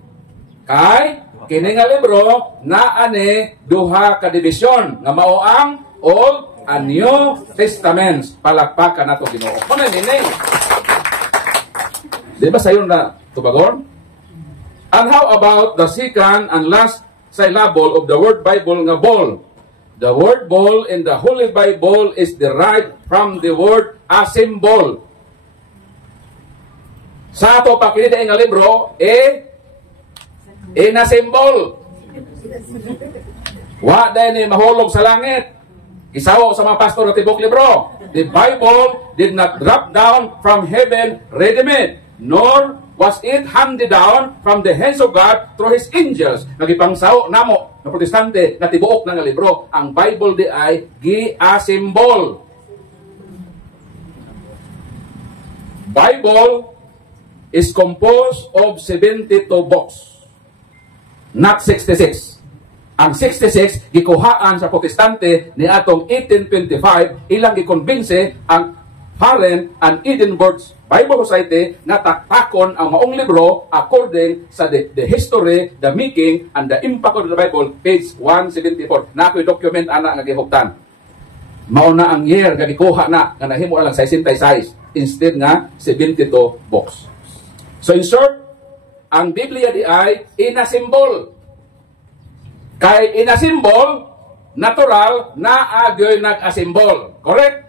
Kay kining nga libro naa ni duha ka division nga mao ang Old and New Testaments. Palakpakan nato Ginoo. Ano meaning? Di ba sayon na tubagon? And how about the second and last syllable of the word Bible nga bol? The word bol in the Holy Bible is derived from the word assemble. Sa ato pakilid nga libro, inassemble. Wa dahil ni mahulog sa langit. Isaw sa mga pastor na tibok libro. The Bible did not drop down from heaven ready-made, nor was it handed down from the hands of God through His angels. Nagipangsaw namo na protestante na tibuok na nga libro. Ang Bible di ay gi-assemble. Bible is composed of 72 books, not 66. Ang 66 gikuhaan sa protestante ni atong 1825, ilang gikonbinse ang Harlem and Edinburgh Bible Society nga taktakon ang maong libro according sa the history, the making, and the impact of the Bible, page 174. Na ako'y document ana nga gihuptan. Mauna ang year nga gikuha na nga nahimo lang 66 instead nga 72 books. So in short, ang Biblia di ay inasimbol. Kay inasimbol, natural na agyoy nag-asimbol. Correct?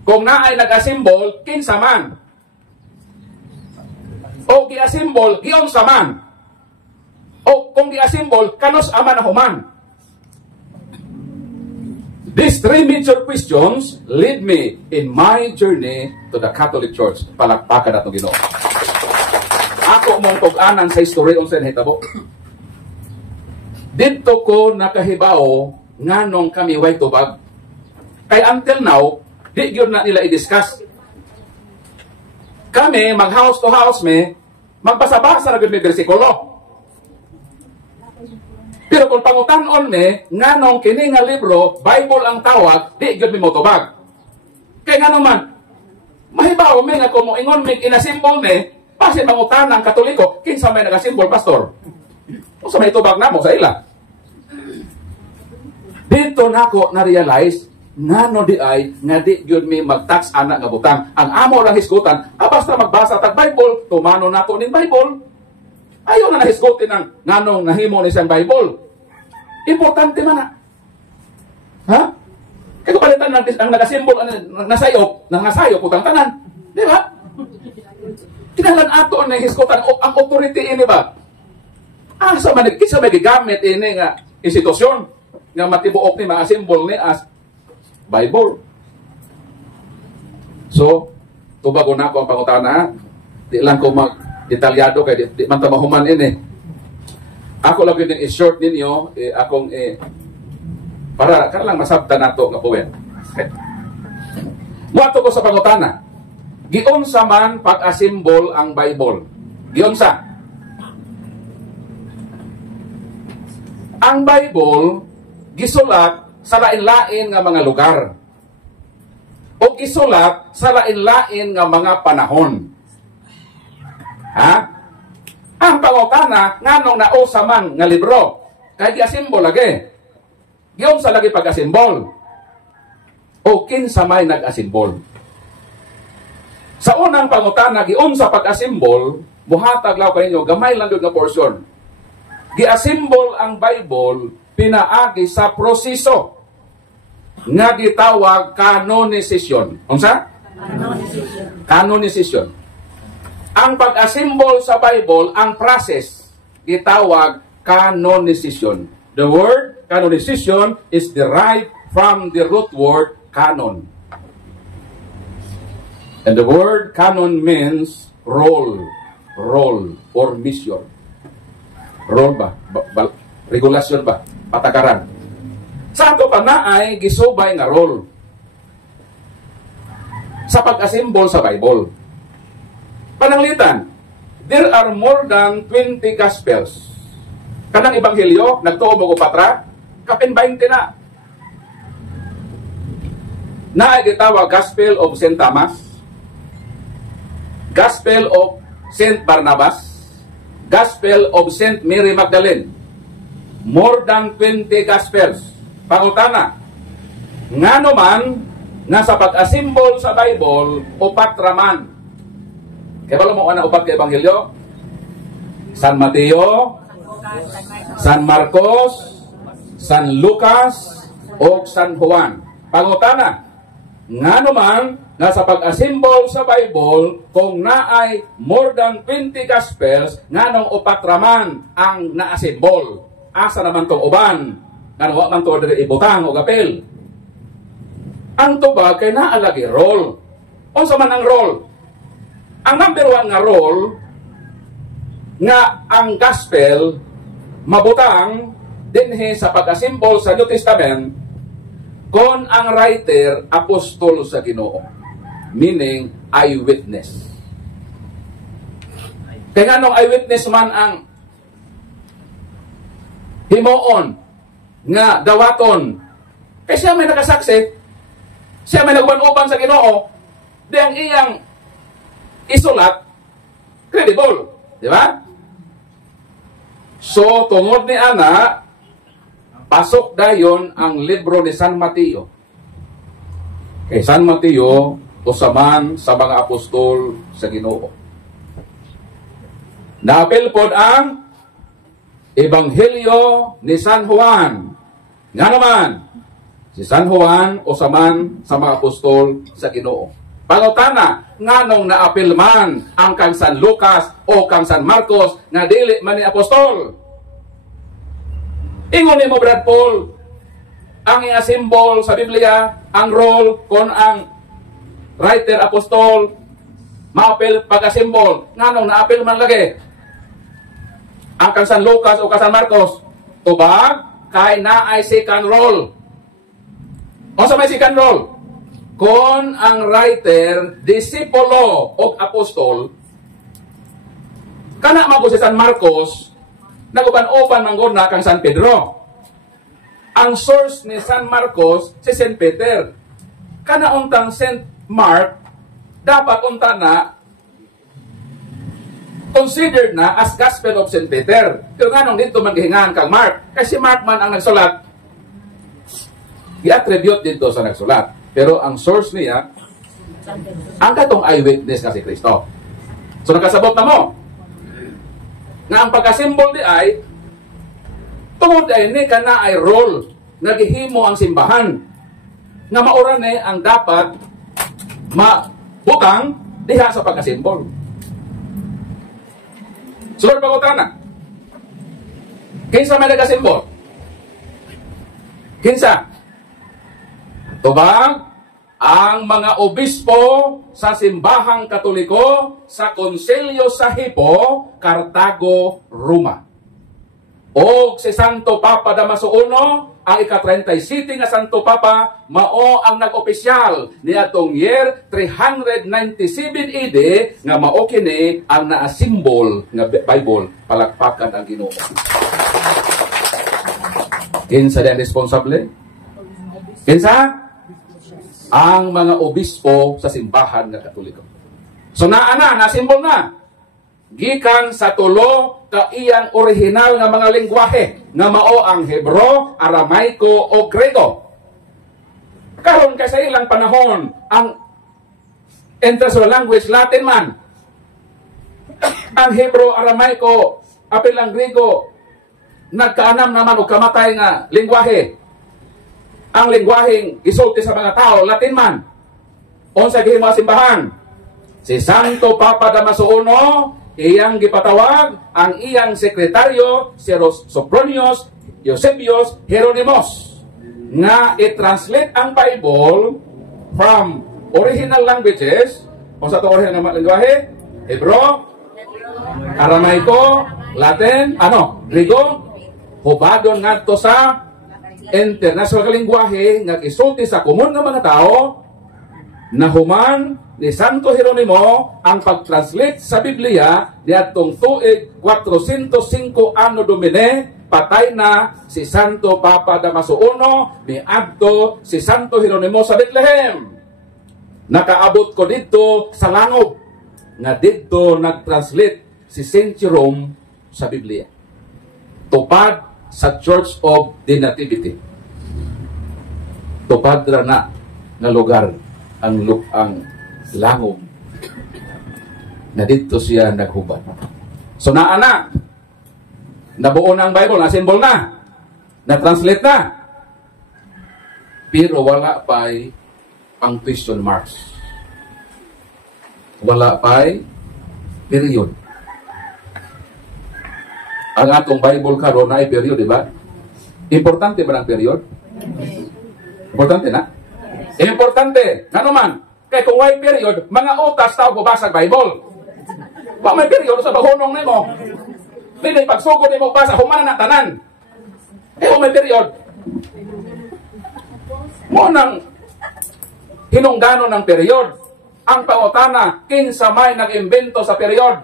Kung naay nag-asimbol, kinsa man. O gi-asimbol, giunsa man. O kung gi-asimbol, kanos aman na human. These three major questions lead me in my journey to the Catholic Church. Palakpakan na itong Ginoo. Ako mong tug-anan sa history on sa nahitabo. Dito ko nakahibao nganong kami way tubag. Kay until now, di gyud na nila i-discuss. Kami mag house to house magbasa-basa na gyud may bersikulo. Pero kung pangutanon nganong kini nga libro, Bible ang tawag, di gyud mi motubag. Kay nganong man, mahibaw nga kung mo ingon inasimbol pasin pangutan ng Katoliko, kinsa may nagasimbol, pastor? O sa may tubag na mo sa ila. Dito nako na-realize, ngano di ay, nga di gyud mi mag-tax anak nga butang. Ang amo lang hisgutan, basta magbasa tag Bible, tumano nako ning Bible. Ayaw na nahisgutin ng nganong nahimo ni siyang Bible. Importante man na. Ha? Kaya kung palitan ang nagasimbol, nasayop, putang tanan. Di ba? Kinalan ato na hisgutan, ang authority ini ba? Sa manigkisa may gigamit ini nga institusyon nga matibuok ni mga simbol ni as Bible. So, tubago na ako ang pangutana. Di lang ko detalyado kay di man ta mahuman ini. Ako lang yung i-short ninyo para lang masabtan nato nga puwen. Okay. Muato ko sa pangutana. Giunsa man pag-asimbol ang Bible? Giunsa? Ang Bible gisulat sa lain-lain nga mga lugar. O gisulat sa lain-lain nga mga panahon. Ha? Ang pangutana nganong nausa man nga libro kay gi-asimbol lagi. Giunsa lagi pag-asimbol? O kinsa may nag-asimbol? Sa unang pangutana giunsa pag-asimbol, buhatag law kaninyo gamay lang gyud nga portion. Gi-asimbol ang Bible pinaagi sa proseso nga gitawag canonicization. Unsa? Canonicization. Ang pag-asimbol sa Bible, ang process, gitawag canonicization. The word canonicization is derived from the root word canon. And the word canon means roll or mission. Roll ba? Regulasyon ba? Patakaran. Sa ato pa na ay gisubay nga roll sa pag-asimbol sa Bible. Pananglitan, there are more than 20 Gospels. Kanang Ebanghelyo, nagtuo mo ko patra, kapin 20 na. Na ay gitawag Gospel of St. Thomas, Gospel of St. Barnabas, Gospel of St. Mary Magdalene. More than 20 Gospels. Pangutana, ngano man nga sa pag-asimbol sa Bible, upat raman. Kaya pala mo na upat kay Ebanghelyo? San Mateo, San Marcos, San Lucas, o San Juan. Pangutana, ngano man nga sa pag-asimbol sa Bible, kung naay more than 20 Gospels, nganong upat raman ang naasimbol. Asa naman tong uban? Nga wa man to ibutang o gapel. Ang tubag kay naalagi role. Unsa man ang role? Ang number 1 nga role nga ang gospel mabutang dinhi sa pag-asimbol sa New Testament kon ang writer apostol sa Ginoo, meaning eyewitness. Kaya nganong eyewitness man ang himuon nga dawaton, kaya siya may nakasaksi, siya may nagban-uban sa Ginoo, di ang iyang isulat credible, di ba? So tungod ni ana, pasok dayon ang libro ni San Mateo. Kay San Mateo usaman sa mga apostol sa Ginoo. Naapil pod ang Ebanghelyo ni San Juan. Nga naman, si San Juan usaman sa mga apostol sa Ginoo. Pangutana, nganong naapil man ang kang San Lucas o kang San Marcos nga dili man ni apostol? Ingon ni mo Brad Paul, ang symbol sa Biblia, ang roll, kon ang writer, apostol, maapil pagka-symbol. Nganong naapil man lagi? Ang kang San Lucas o kang San Marcos, tubag, kay naay second roll. O sa may second roll, kon ang writer, disipulo o apostol, kana mago si San Marcos, naguban-uban manggod na kang San Pedro. Ang source ni San Marcos, si St. Peter. Kana untang St. Mark, dapat unta na considered na as Gospel of St. Peter. Pero nga nung dito maghihingaan kang Mark. Kasi Mark man ang nagsulat, i-attribute dito sa nagsulat. Pero ang source niya, ang katong eyewitness nga si Kristo. So nakasabot na mo, nga ang pagkasimbol di ay, tungod ay ni ka na ay role, nagihimo ang simbahan, nga maura ni ang dapat mabutang diha sa pagkasimbol. Sulod pagutana. Kinsa may nagasimbol? Kinsa? Tubag ang mga obispo sa simbahang Katoliko sa Konselyo sa Hippo, Cartago, Roma. O si Santo Papa Damaso I, ang ika-37 nga Santo Papa, mao ang nag-opisyal ni atong year 397 AD nga mao kini ang naa-symbol nga Bible, palakpakan ang Ginoo. Kinsa din responsable? Kinsa? Ang mga obispo sa simbahan nga Katoliko. So na-symbol na. Gikan sa tulo ka iyang original nga mga lengguwahe nga mao ang Hebro, Aramaiko o Grego. Karon kay sa ilang panahon ang international language Latin man. Ang Hebro, Aramaiko, apil ang Grego nagkaanam naman og kamatay nga lengguwahe. Ang lengguwaheng isulti sa mga tao Latin man. Unsa gihimo simbahan? Si Santo Papa Damaso I, iyang gipatawag ang iyang sekretaryo si Sophronius Eusebius Hieronymos nga i-translate ang Bible from original languages. Kung sa ito original nga lengguwahe? Hebro, Aramaiko, Latin, Grego, hubadon ngadto sa international lengguwahe nga isulti sa komon nga mga tao na human ni Santo Hieronimo ang pag-translate sa Biblia niadtong tuig 405 Anno Domini, patay na si Santo Papa Damaso I, miadto si Santo Hieronimo sa Bethlehem. Nakaabot ko dito sa Langob nga dito nag-translate si Saint Jerome sa Biblia. Tupad sa Church of the Nativity. Tupad ra na nga lugar ang Langob na dito siya naghubad. So naana, nabuo na ang Bible, na-symbol na, na-translate na, pero wala pa'y ang question marks. Wala pa'y period. Ang atong Bible karon na ay period, di ba? Importante ba ang period? Importante na? Importante. Nga naman, kaya kung may period, mga utas tao bubasag Bible. Pag may period, sa bahunong nimo, hindi pagsugod nimo basa, humanan na tanan. Kung may period, mo nang hinungdanon ng period. Ang pangutana, kinsa may nag-imbento sa period?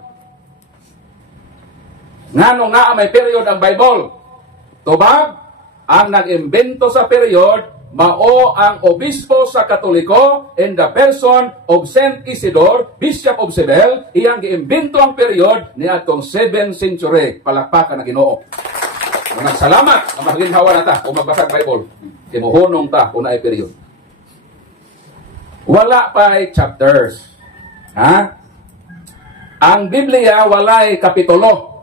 Nganong naa may period ang Bible? Tubag, ang nag-imbento sa period, mao ang obispo sa Katoliko in the person of Saint Isidore, Bishop of Seville. Iyang giimbento ang period ni atong 7th century. Palakpakan na Ginoo. Salamat ang maginhawa na ta kung magbasag Bible. Timuhunong ta kung naay period. Wala pa'y chapters. Ang Biblia walay kapitulo.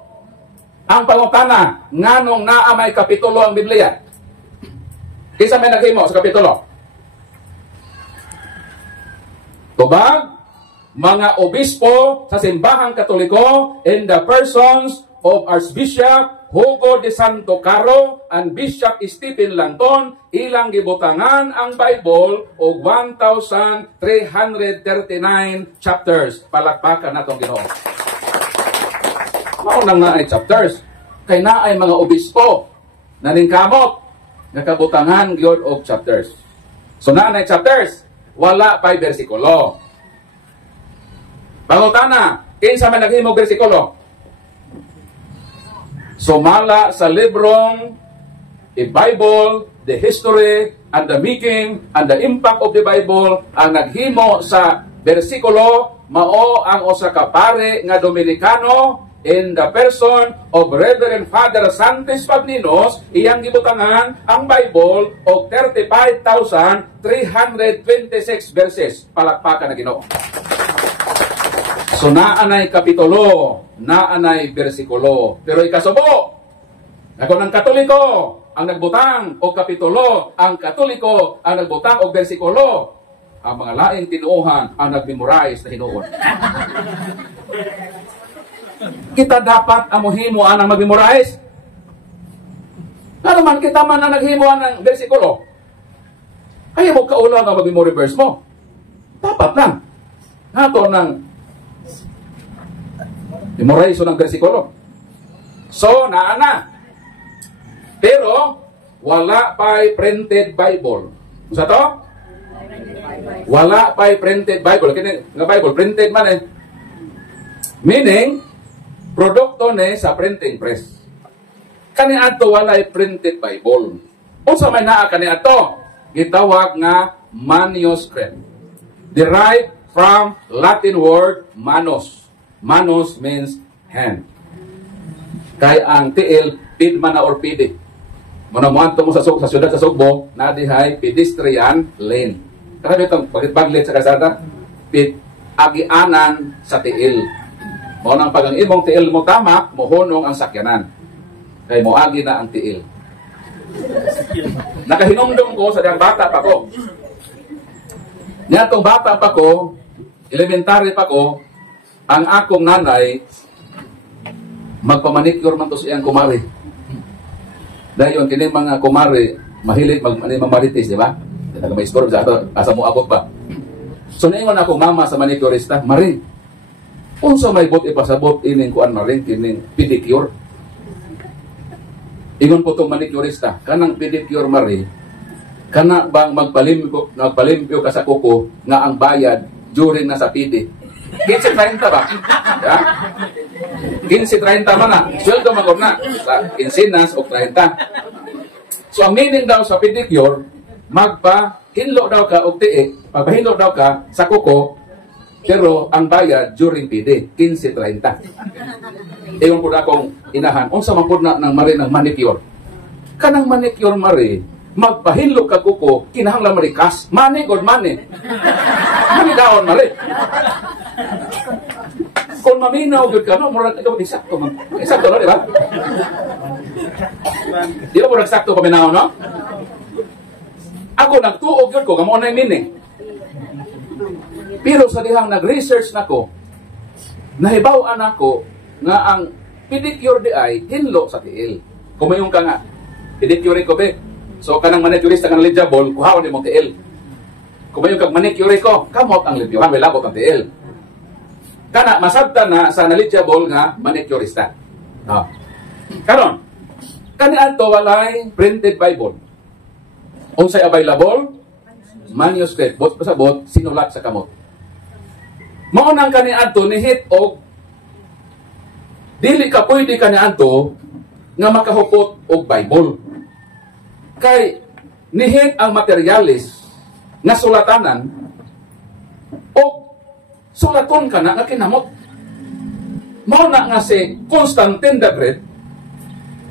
Ang pangutana, nganong naa may kapitulo ang Biblia? Isa may naghimo sa kapitulo. Tubag, mga obispo sa simbahang Katoliko in the persons of Archbishop Hugo de Santo Caro and Bishop Stephen Lanton ilang gibutangan ang Bible og 1,339 chapters. Palakpakan natong Ginoo. Mao nang naay chapters. Kay naay mga obispo na ningkamot nga kabutangan gyud og chapters. So naay chapters, wala pay bersikulo. Pangutana, kinsa man naghimong bersikulo? Sumala sa librong A Bible, the history, and the making, and the impact of the Bible, ang naghimo sa bersikulo, mao ang usa ka pare nga Dominicano in the person of Reverend Father Santis Pablinos, iyang gibutangan ang Bible og 35,326 verses. Palakpakan na Ginoo. So naanay kapitulo, naanay bersikulo. Pero ikasubo, ako ng Katoliko ang nagbutang o kapitulo, ang Katoliko ang nagbutang o bersikulo. Ang mga laing tinuuhan ang nag-memorize na hinuon. Kita dapat amuhimo ang mag-memorize. Ano man kita man ang naghimo ng bersikulo. Kaya mo kaulang ang mag-memory verse mo. Dapat lang. Nato ng memorize ng bersikulo. So, naana. Pero, wala pa'y printed Bible. Sa to? Wala pa'y printed Bible. Kini nga Bible, printed man eh. Meaning, produkto ni sa printing press. Kani ato walay printed Bible. Unsa may naa kani ato? Gitawag nga manuscript. Derived from Latin word manus. Manus means hand. Kay ang tiil, pid man na or pidi. Muna mo sa syudad sa Sugbo, na dihay pedestrian lane. Karami itong baglit sa kasada, pid agianan sa tiil. Mo nang pag ang imong tiil mo tama, mohonong ang sakyanan. Kay moagi na ang tiil. Nakahinumdum ko sa diyang bata pa ko. Niyatong bata pa ko, elementary pa ko, ang akong nanay, magpamanicure man to siyang kumari. Dahil yung kining mga kumari, mahilig magmamaritis, di ba? May score sa ato, asa mo abot pa. So naingon akong mama sa manicurista, Maring, unsa may bot ipasabot ining kuan Maring, kining pedicure. Ingon po itong manicurista, kanang pedicure Maring, kana bang magpalimpyo ka sa kuko nga ang bayad during nasa pidi? 15-30 ba? Ya? 15-30 man na. Sweldo magod na. Sa 15 o 30. So, ang meaning daw sa pedicure, magpa-hinlo daw ka o tiik, magpa-hinlo daw ka sa kuko, pero ang bayad during pidi, 15-30. Ewan po na akong inahan, unsa man po na ng mari ng manicure. Kanang manicure mari, magpahinlo ka kuko, kinahanglan marikas, money god money. Money daon mari. Kung maminaw gud ka, no, murag ito eksakto man. Eksakto no, di ba? Di ba murag eksakto paminaw, no? Ako nagtuog yun ko, kamo na yung meaning. Pero sa dihang nag-research nako, nahibaw-an ako nga ang pedicure di ay hinlo sa tiil. Kumayong ka nga, pedicure ko be. So kanang manicurista kanang eligible, kuhaon ni mong tiil. Kumayong kag manicure ko, kamot ang libyuhan, may labot ang tiil. Kana masabtan na sa knowledgeable nga manicurista. No. Karon, kani adto walay printed Bible. Unsay available? Manuscript. Bot pasabot sinulat sa kamot. Mao nang kani adto ni hit og dili ka pwede kani adto nga makahupot og Bible. Kay ni hit ang materialis nga sulatanan og sulaton ka na nga kinamot. Mao na nga si Constantine the Great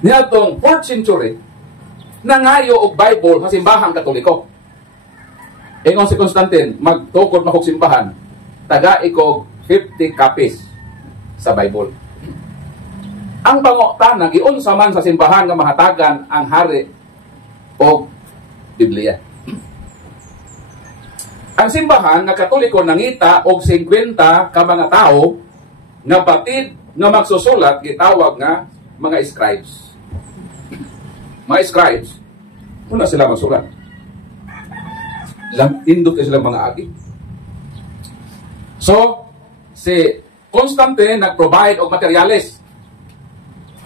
niadtong 4th century nangayo og Bible sa simbahang Katoliko. Ingon si Constantine, magtukod makog simbahan, taga ikog 50 copies sa Bible. Ang pangutana giunsa man sa simbahan nga mahatagan ang hari o Biblia. Ang simbahan nga Katoliko nangita og 50 ka mga tao nga batid nga magsusulat gitawag nga mga scribes. mga scribes, wala sila masulat. Indot silang mga agi. So, si Constantine nag-provide og materyales.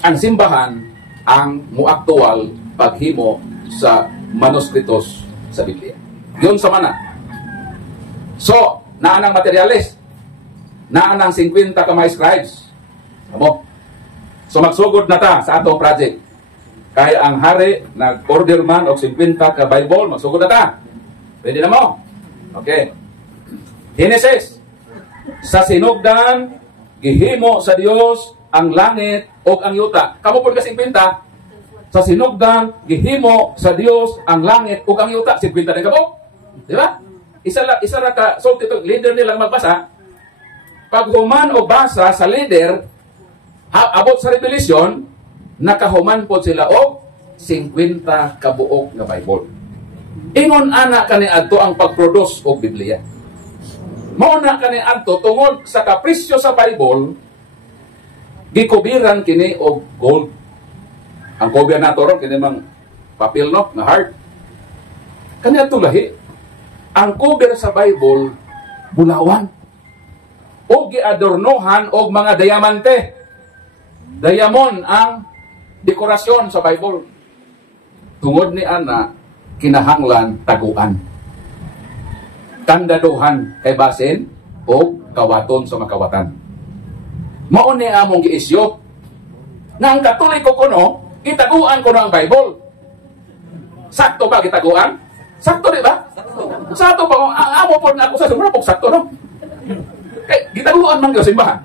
Ang simbahan ang muaktual paghimo sa manuskritos sa Biblia. Yun sa mana. So, naanang materyales. Naanang 50 ka mga scribes. Amo. So, magsugod na ta sa atong project. Kaya ang hari, nag-order man og 50 ka Bible, magsugod na ta. Pwede na mo? Okay. Genesis. Sa sinugdan, gihimo sa Dios ang langit o ang yuta. Kamu po kasi 50. Sa sinugdan, gihimo sa Dios ang langit o ang yuta. 50 din ka po. Di ba? Isa ra ka, so ito, leader nilang magbasa. Pag human o basa sa leader, abot sa Revelation, nakahuman po sila o 50 kabuok na Bible. Ingon ana kani adto ang pag-produce og Biblia. Mao na kani adto tungod sa kapresyo sa Bible, gikubiran kini og gold. Ang cover nato ron kini mang papel no, nga hard. Kani adto lahi. Ang cover sa Bible bulawan. O giadornohan og mga diamante. Diamond ang dekorasyon sa Bible. Tungod ni ana kinahanglan taguan. Kandaduhan kay basin o kawaton sa makawatan. Mao ni among giisyo nga ang Katoliko kuno gitaguan kuno ang Bible. Sakto ba gitaguan? Sakto di ba? Sakto pa ang amo po na ako sa sumura pog sakto no. Gitaguan man gyud simbahan.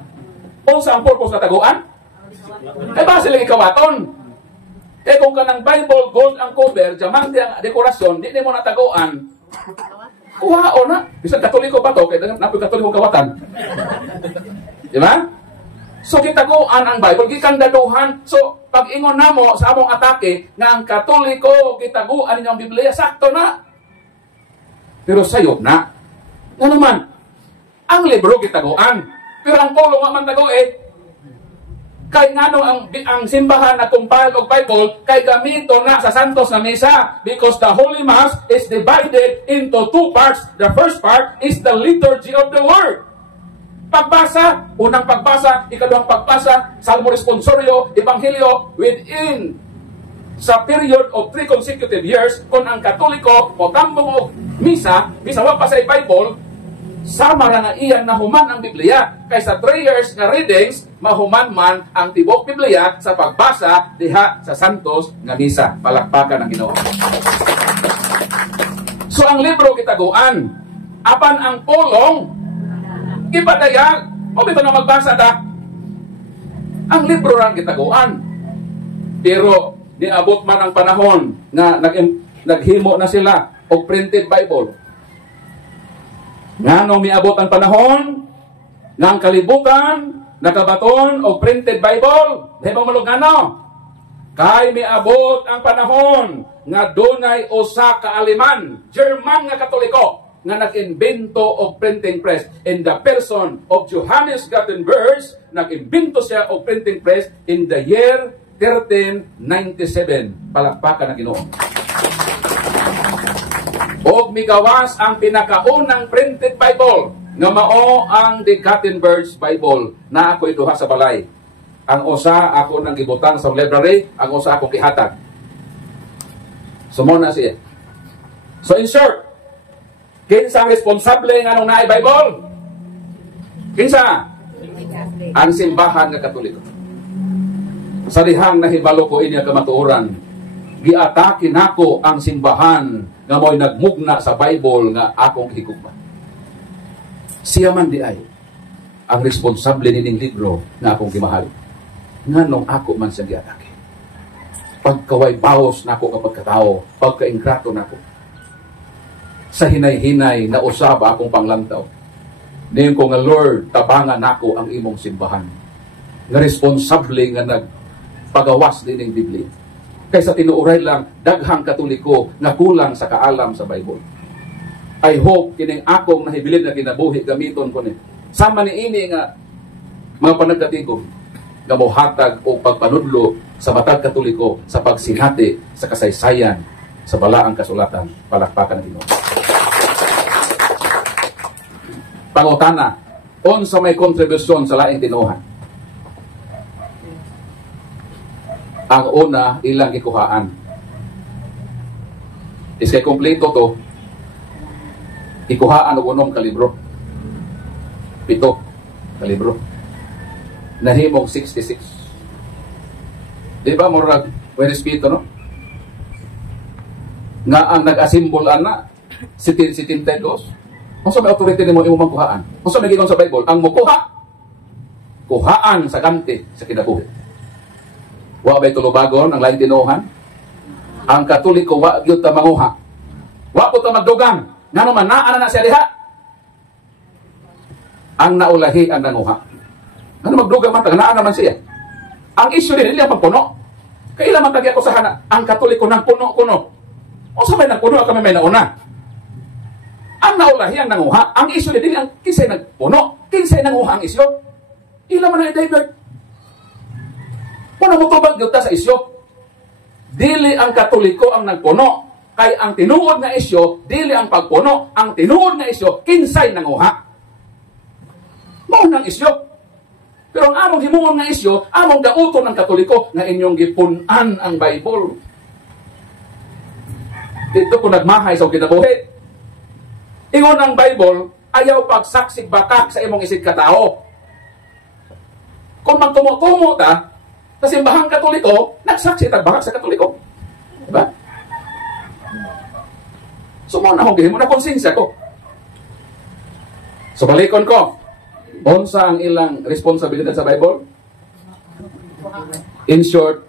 Unsa ang purpose na taguan? Kay basin lang kawaton. Eh kung kanang Bible, gold ang cover, diamante ang dekorasyon, di mo nataguan. Kuhao na. Bisag Katoliko pa to, kaya napoy Katoliko kawatan. Di ba? So kitaguan ang Bible, gikandaduhan. So pag ingon namo sa among atake nga ang Katoliko kitaguan ninyo ang Biblia, sakto na. Pero sayop na. Nga naman, ang libro kitaguan. Pero ang polo nga man tago kay ngano ang simbahan na compile og Bible kay gamito na sa santos na misa because the Holy Mass is divided into two parts. The first part is the liturgy of the Word. Pagbasa, unang pagbasa, ikaduhang pagbasa, Salmo Responsorio, Ebanghelyo within sa period of 3 consecutive years kung ang Katoliko o tambong og misa, bisawa pa sa Bible, sama ra nga iyan na human ang Biblia kaysa 3 years nga readings mahuman man ang tibok Biblia sa pagbasa diha sa santos nga misa. Palakpakan ang Ginoo. So ang libro kitaguan, apan ang pulong ipadayag o bito na magbasa ta. Ang libro ra kitaguan. Pero niabot man ang panahon nga naghimo na sila og printed Bible. Nganong miabot ang panahon ng kalibutan, nakabaton o printed Bible. Di ba malog ngano? Kay miabot ang panahon nga dunay usa ka Aleman, German nga Katoliko, nga nag-imbento og printing press. In the person of Johannes Gutenberg, nag-imbento siya og printing press in the year 1397. Palakpakan ang Ginoo. Og migawas ang pinakaunang printed Bible nga mao ang The Gutenberg's Bible na ako'y duha sa balay. Ang usa ako nang gibutang sa library, ang usa ako gihatag. Sumo na siya. So in short, kinsa responsable nga nung naay Bible? Kinsa? Ang simbahan nga Katoliko. Sa dihang nahibalo ko inya kamatuoran, giatake nako ang simbahan nga mo'y nagmugna sa Bible nga akong higugma. Siya man di ay ang responsable nining libro nga akong gimahal. Nganong ako man siya giatake. Pagkaway bawas nako kapag katao, pagkaingrato nako. Sa hinay-hinay na usab akong panglantaw. Niyon ko nga Lord, tabangan nako ang imong simbahan. Nga responsable nga nagpagawas nining Biblia. Kaysa tinuuray lang, daghang Katoliko na kulang sa kaalam sa Bible. I hope kining akong nahibilin na kinabuhi gamiton ko ni. Sama ni ini nga mga panagkatigo. nga mohatag o pagpanudlo sa matag Katoliko sa pagsinati sa kasaysayan sa balaang kasulatan. Palakpakan ng Ginoo. Pangutana, unsa may kontribusyon sa laing tinuhan? Ang una, ilang gikuhaan. Iskay kompleto to, ikuhaan o 8 ka libro. 7 ka libro. Nahimong 66. Di ba, murag, may respeto, no? Nga ang nag-asimbol ana, si Tintegos. Kung sa may authority ni mo, imong kuhaan. Kung sa nagigon sa Bible, ang mukuha, kuhaan sa ganti sa kinabuhi. Wa ba'y tulubagon ang laing tinuhan? Ang Katoliko, wa gyud ta manguha. Wa po ta magdugang. Nga naman, naana na siya diha. Ang naulahi ang nanguha. Ano magdugang man, taga naman siya. Ang issue din, hindi ang pagpuno. Kailan man tagi ako sa hana, ang Katoliko nang puno-puno. O sa may nagpuno, kami may nauna. Ang naulahi ang nanguha. Ang issue din, ang kinsay nagpuno. Kinsay nanguha ang issue. Ilan man na i-divert. Kung namutubag yun ta sa issue, dili ang Katoliko ang nagpuno. Kay ang tinuod na issue, dili ang pagpuno. Ang tinuod na issue, kinsay nanguha. Maunang issue. Pero ang among himungon nga isyo, among gauton ng Katoliko nga inyong gipunan ang Bible. Dito ko nagmahay sa kinabuhi. Ingon ang Bible, ayaw pagsaksig bakak sa imong isig katao. Kung magtumo-tumo ta, sa simbahang Katoliko, nagsaksi tagbakak sa Katoliko. Diba? So, muna akong gihimo na konsensya ko. So, balikon ko. Unsa ang ilang responsibilidad sa Bible? In short,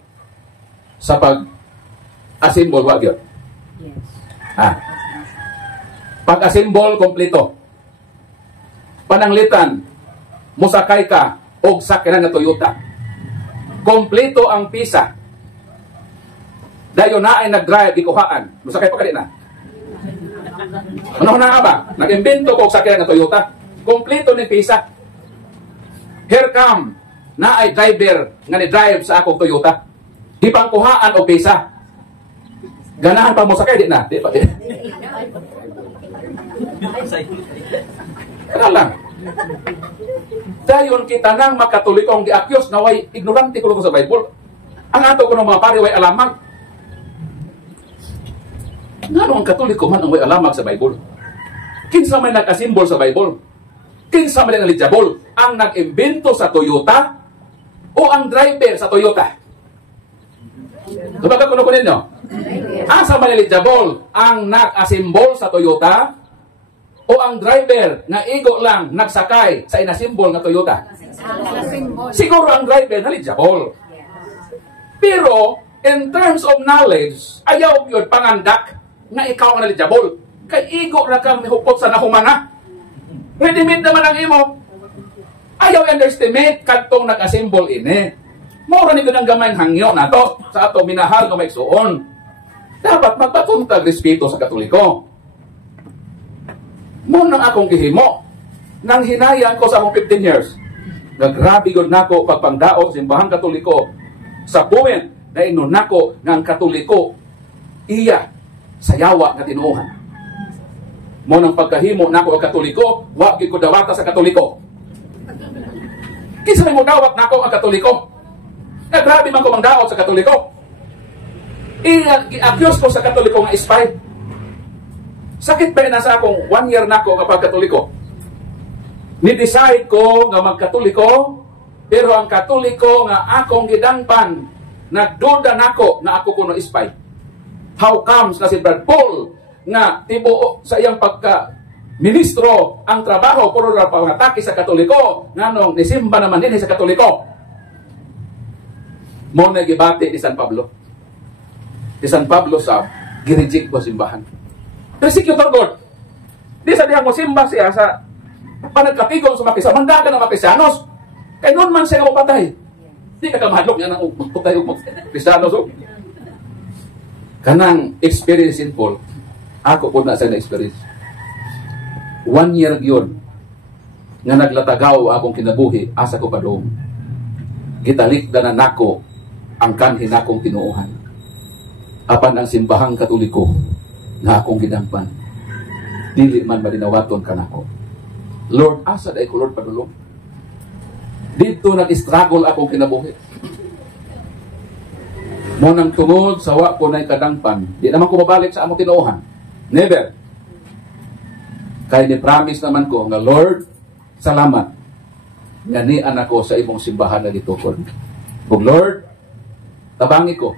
sa pag-asimbol, wag yun. Pag-asimbol, kompleto. Pananglitan, musakay ka og sakyanan nga Toyota. Kompleto ang pisa. Dayon na ay nag-drive, ikuhaan. Musakay pa ka din na. Ano na nga ba? Nag-imbento ko og sakyanan nga Toyota. Kompleto ni pisa. Here come, na ay driver nga ni-drive sa akong Toyota. Di pang kuhaan o pisa. Ganahan pa mo sakay, di na. Di pa, di. Kaya lang. Dayon kita nang makatolikong giakyos na way ignorante ko sa Bible. Ang ato ko ng mga pare way alamag. Nga ang Katoliko man ang way alamag sa Bible. Kinsa may nag-asimbol sa Bible? Kinsa man ang eligible? Ang nag-imbento sa Toyota o ang driver sa Toyota? Kapag kuno ko ninyo, asa man eligible? Ang nag-asimbol sa Toyota o ang driver na igo lang nagsakay sa inasimbol na Toyota? Siguro ang driver na eligible. Pero in terms of knowledge, ayaw yun pangandak na ikaw ang eligible. Kay igo na kang hupot sa nahumana. Ready-made naman ang imo. Ayaw underestimate kadtong nag-assemble ini. Mura nito ng gamay hangyo na to sa ato minahal nga maigsuon. Dapat magpatuntag respeto sa Katoliko. Muna akong gihimo nang hinayan ko sa akong 15 years. Nagrabi gud nako pagpangdaot sa simbahang Katoliko sa point na inon nako nga ang Katoliko iya sayawa nga tinuohan. Mo nang pagkahimo nako ang Katoliko, wa gid ko dawata sa Katoliko. Kinsa may mo dawat nako ang Katoliko? Grabe man ko mangdaot sa Katoliko. I-accuse ko sa Katoliko nga spy. Sakit ba na sa akong 1 year nako kapag Katoliko? Ni-decide ko nga magkatoliko, pero ang Katoliko nga akong gidangpan, nagduda nako nga ako kuno spy. How comes na si Brad Paul nga tibuo sa iyang pagka-ministro ang trabaho puro ra pangatake sa Katoliko nganong nisimba naman din sa Katoliko. Mo na gibati ni San Pablo. Ni San Pablo sa gireject ko simbahan. Persecutor God. Di sa diyang mo simba siya sa panagkatigong sa Mapisa. Mandagan ng Mapisanos. Kaya noon man siya nga mapatay. Di ka kamahadlok yan ang putay ng Mapisanos. Kanang experience in Paul. Ako po na sa na-experience. 1 year yun nga naglatagaw akong kinabuhi asa ko pa doon. gitalikda na nako ang kanhin akong tinuuhan. Apan ang simbahang Katoliko na akong gidangpan, dili man malinawaton ka nako. Lord, asa day ko Lord padulong? Dito nag-struggle akong kinabuhi. Munang tungod sa wa ko na'y kadangpan, di naman ko mabalik sa among tinuuhan. Never. Kaya ni-promise naman ko nga, Lord, salamat. Ganian ako sa imong simbahan na gitukod. Kung Lord, tabangi ko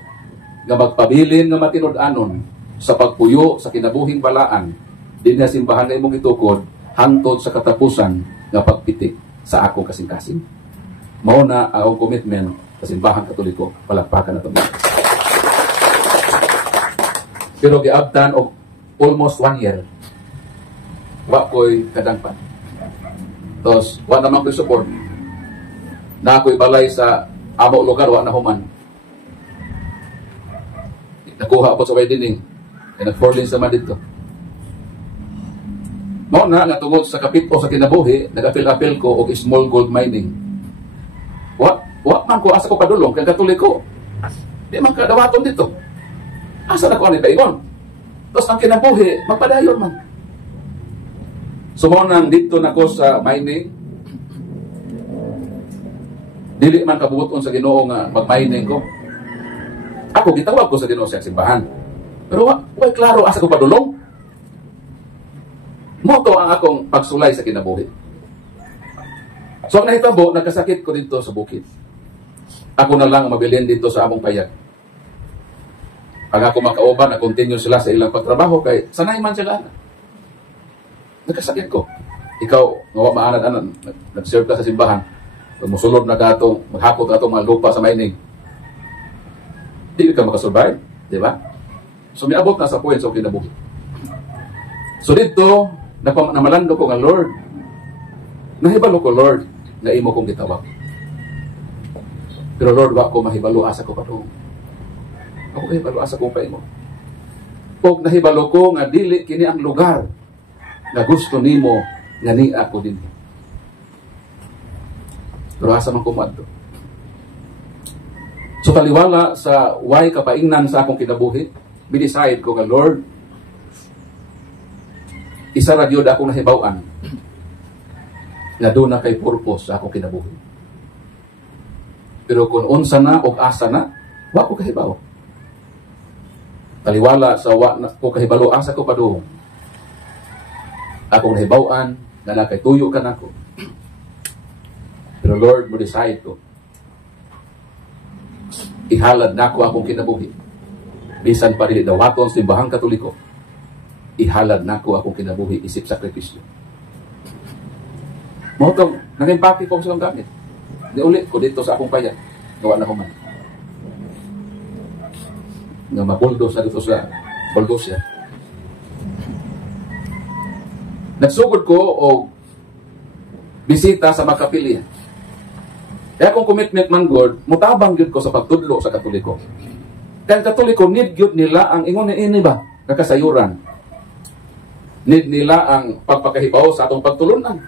nga magpabilin nga matinud-anon sa pagpuyo sa kinabuhing balaan din na simbahan na imong gitukod hangtod sa katapusan nga pagpitik sa akong kasing-kasing. Mao na ang commitment sa simbahang Katoliko. Palakpakan na ito. Pero giabtan og almost 1 year. Wa ko'y kadangpan. Tapos, wa naman ko'y support. Na ako'y balay sa amo lugar, wa na human. Nakuha ako sa wedding. Nag-forlins naman dito. Mao na nga tungod sa kapito sa kinabuhi, nag-apil-apil ko og small gold mining. Wa man ko asa ko padulong kay Katoliko. Di man kadawaton dito. Asa na ko ani paingon. Tapos ang kinabuhi, magpadayon man. Sumonang dito na ko sa mining. Dili man kabubuton sa Ginoo nga mag-mining ko. Ako gitawag ko sa Ginoo sa simbahan. Pero wa klaro asa ko padulong. Moto ang akong pagsulay sa kinabuhi. So ang nahitabo, nagkasakit ko dito sa bukid. Ako na lang mabilin dito sa among payag. Pag ako makauban, na-continue sila sa ilang pagtrabaho kay sanay man sila. Nagkasakit ko. Ikaw, nga maanad-anan, nag-serve ka sa simbahan. Musulod na ka itong, maghapot ka itong mga lupa sa mining. Hindi ka makasurvive, di ba? So miabot na sa point sa kinabuhi. So dito, namalando ko nga, Lord, nahibalo ko, Lord, na imo kong gitawag. Pero Lord, wa ko mahibalo asa ko pa ito. Ako mahibalo asa ko pa imo. Pag nahibalo ko nga dili kini ang lugar na gusto nimo nga ni ako din. Pero asa man kumadto. So taliwala sa way kapaingnan sa akong kinabuhi, bidecide ko nga, Lord, isa ra gyud akong nahibaw-an nga doon na kay purpose sa akong kinabuhi. Pero kung unsa na o asa na, wa ko kahibaw. Taliwala sa wa na ko kahibalo asa ko pa doon. Akong nahibaw-an nga nakay tuyo ka nako. Pero Lord, mo decide ko. Ihalad nako akong kinabuhi. Bisan pa rin dawaton sa simbahang Katoliko. Ihalad nako akong kinabuhi isip sakripisyo. Mo tong nag-impake ko sa gamit. Ulit ko dito sa akong payag. Gawa na ko man. Nga mapuldos na dito sa bulldozer. Nagsugod ko o bisita sa mga kapilya. Kaya kung commitment man God, mutabang yun ko sa pagtudlo sa Katoliko. Kaya ang Katoliko, need yun nila ang ingon na ini ba? Kakasayuran. Need nila ang pagpakahibaw sa atong pagtulunan.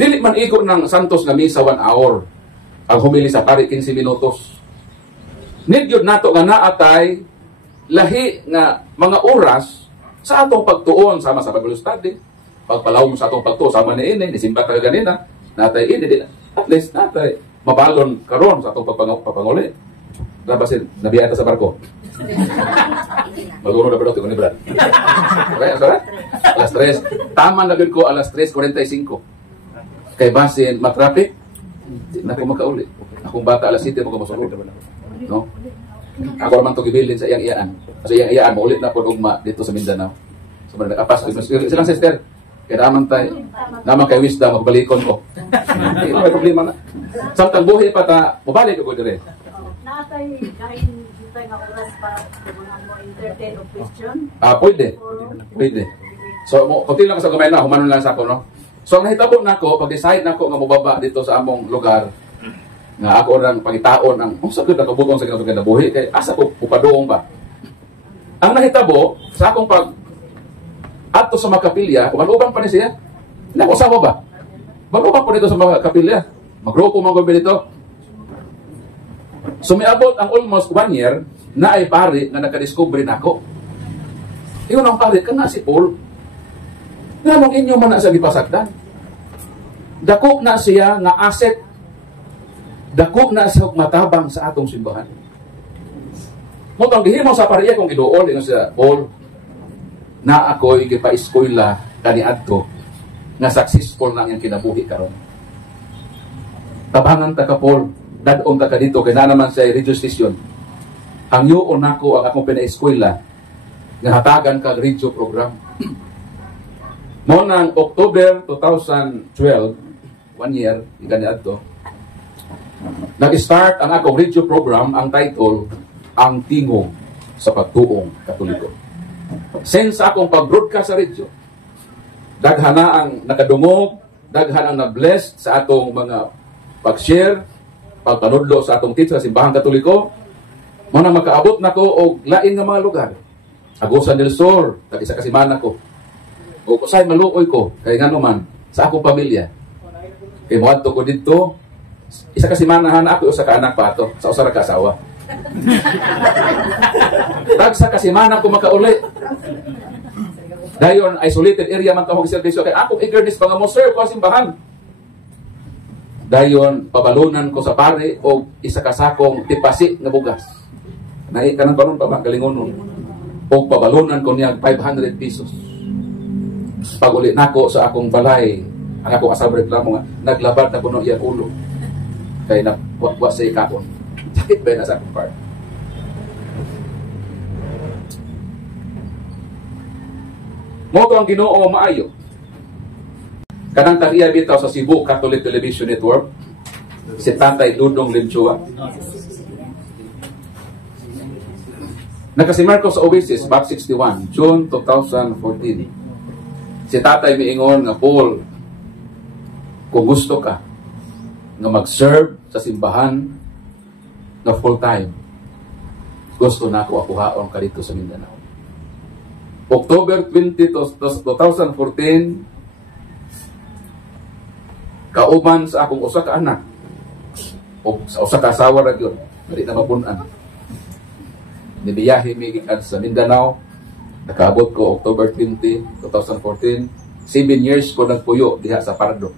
Dili man ikot ng Santos na misa 1 hour. Ang humili sa pari 15 minutos. Need yun nato nga naatay lahi nga mga oras sa atong pagtuon sama sa Bible study. Pagpalawom sa atong pagtuon sama ni ini, nisimba ka ganina, natay ini, at least natay mabalon karon sa atong papanguli. Labasin, nabiyata sa barko. Maguro na ba ito ni Brad? Okay, sorry? Alas 3. Tama na ko alas 3:45. Kay basin, matraffic, na ako makauli. Akong bata, alas 7, mo masulod. No? Ako naman ito gibilin sa iyang-iyaan. Kasi iyang-iyaan, maulit na po ugma dito sa Mindanao. So, nakapas. Silang sister, kaya naman tayo, naman kay wisdom, magbalikon ko. Hindi may problema na. Samtang buhay pa ta, mabalik ko dire. Natay, kahit tayo nga oras para mga mo entertain o question? Pwede. Pwede. So, kunti lang sa gamay na, humanon lang sa ako, no? So, ang nahitabo na ako, pag-decide na ako nga mababa dito sa among lugar, nga ako lang pangitaon ang, sa good na kabutong sa kinabuhi, kay asa ko upadoong ba? Ang nahitabo, sa akong ato sa mga kapilya, kumalubang pa ni siya, hindi ako usawa ba? Malubang po dito sa mga kapilya. Magrupo mga gabi dito, So miabot ang almost 1 year na ay pari nga nakadiscovery nako. Ingon ang pari kana si Paul. Nganong inyo man na sa gipasagdan. Dako na siya nga asset. Dako na siya matabang sa atong simbahan. Mo tong gihimo sa pariya kung iduol ingon siya, Paul, na ako'y gipa-eskwela kaniadto nga successful na ang kinabuhi karon. Tabangan ta ka Paul, dadon ta ka dito kay na naman sa radio station. Ang yuon nako ang akong pina-eskwela nga hatagan kag radio program. Mo nang October 2012, 1 year kaniadto, nag-start ang akong radio program, ang title Ang Tingog sa Pagtuong Katoliko. Since akong pag-broadcast sa radio, daghan na ang nakadungog, daghan ang na-blessed sa atong mga pag-share, pagpanudlo sa atong teach sa Simbahan Katoliko, mo na makaabot na ko og lain nga mga lugar. Agusan del Sur, isa ka semana ko. O kusay maluoy ko, kay nga naman, sa akong pamilya. Kay muadto ko dito, isa ka semana na ako, usa ka anak pa ato, sa usa ra ka asawa. Tagsa ka semana ko makauli. Dayon isolated area man tahong serbisyo kay akong eagerness pa nga mo serve ko simbahan. Dayon pabalunan ko sa pare o isa ka sakong tipasi nga bugas. Nai kanang baron pa ba galingonon. O pabalunan ko niya 500 pesos. Pag uli nako sa akong balay, ang akong asawa reklamo nga naglabad na kuno iyang ulo. Kay na wa sa ikakon. Sakit ba na sa akong part? Mo to ang Ginoo maayo. Kanang tag-iya bitaw sa Cebu Catholic Television Network, si Tatay Dudong Limchua. Nakasimarko sa Oasis, Back 61, June 2014. Si Tatay miingon nga, Paul, kung gusto ka nga mag-serve sa simbahan na full-time, gusto na ako akuhaon ka dito sa Mindanao. October 20, 2014, kauban sa akong usa ka anak o sa usa ka asawa ra gyud dili na mapun-an. Nibiyahe mi gikan sa Mindanao, nakaabot ko October 20, 2014. 7 years ko nagpuyo diha sa Pardo.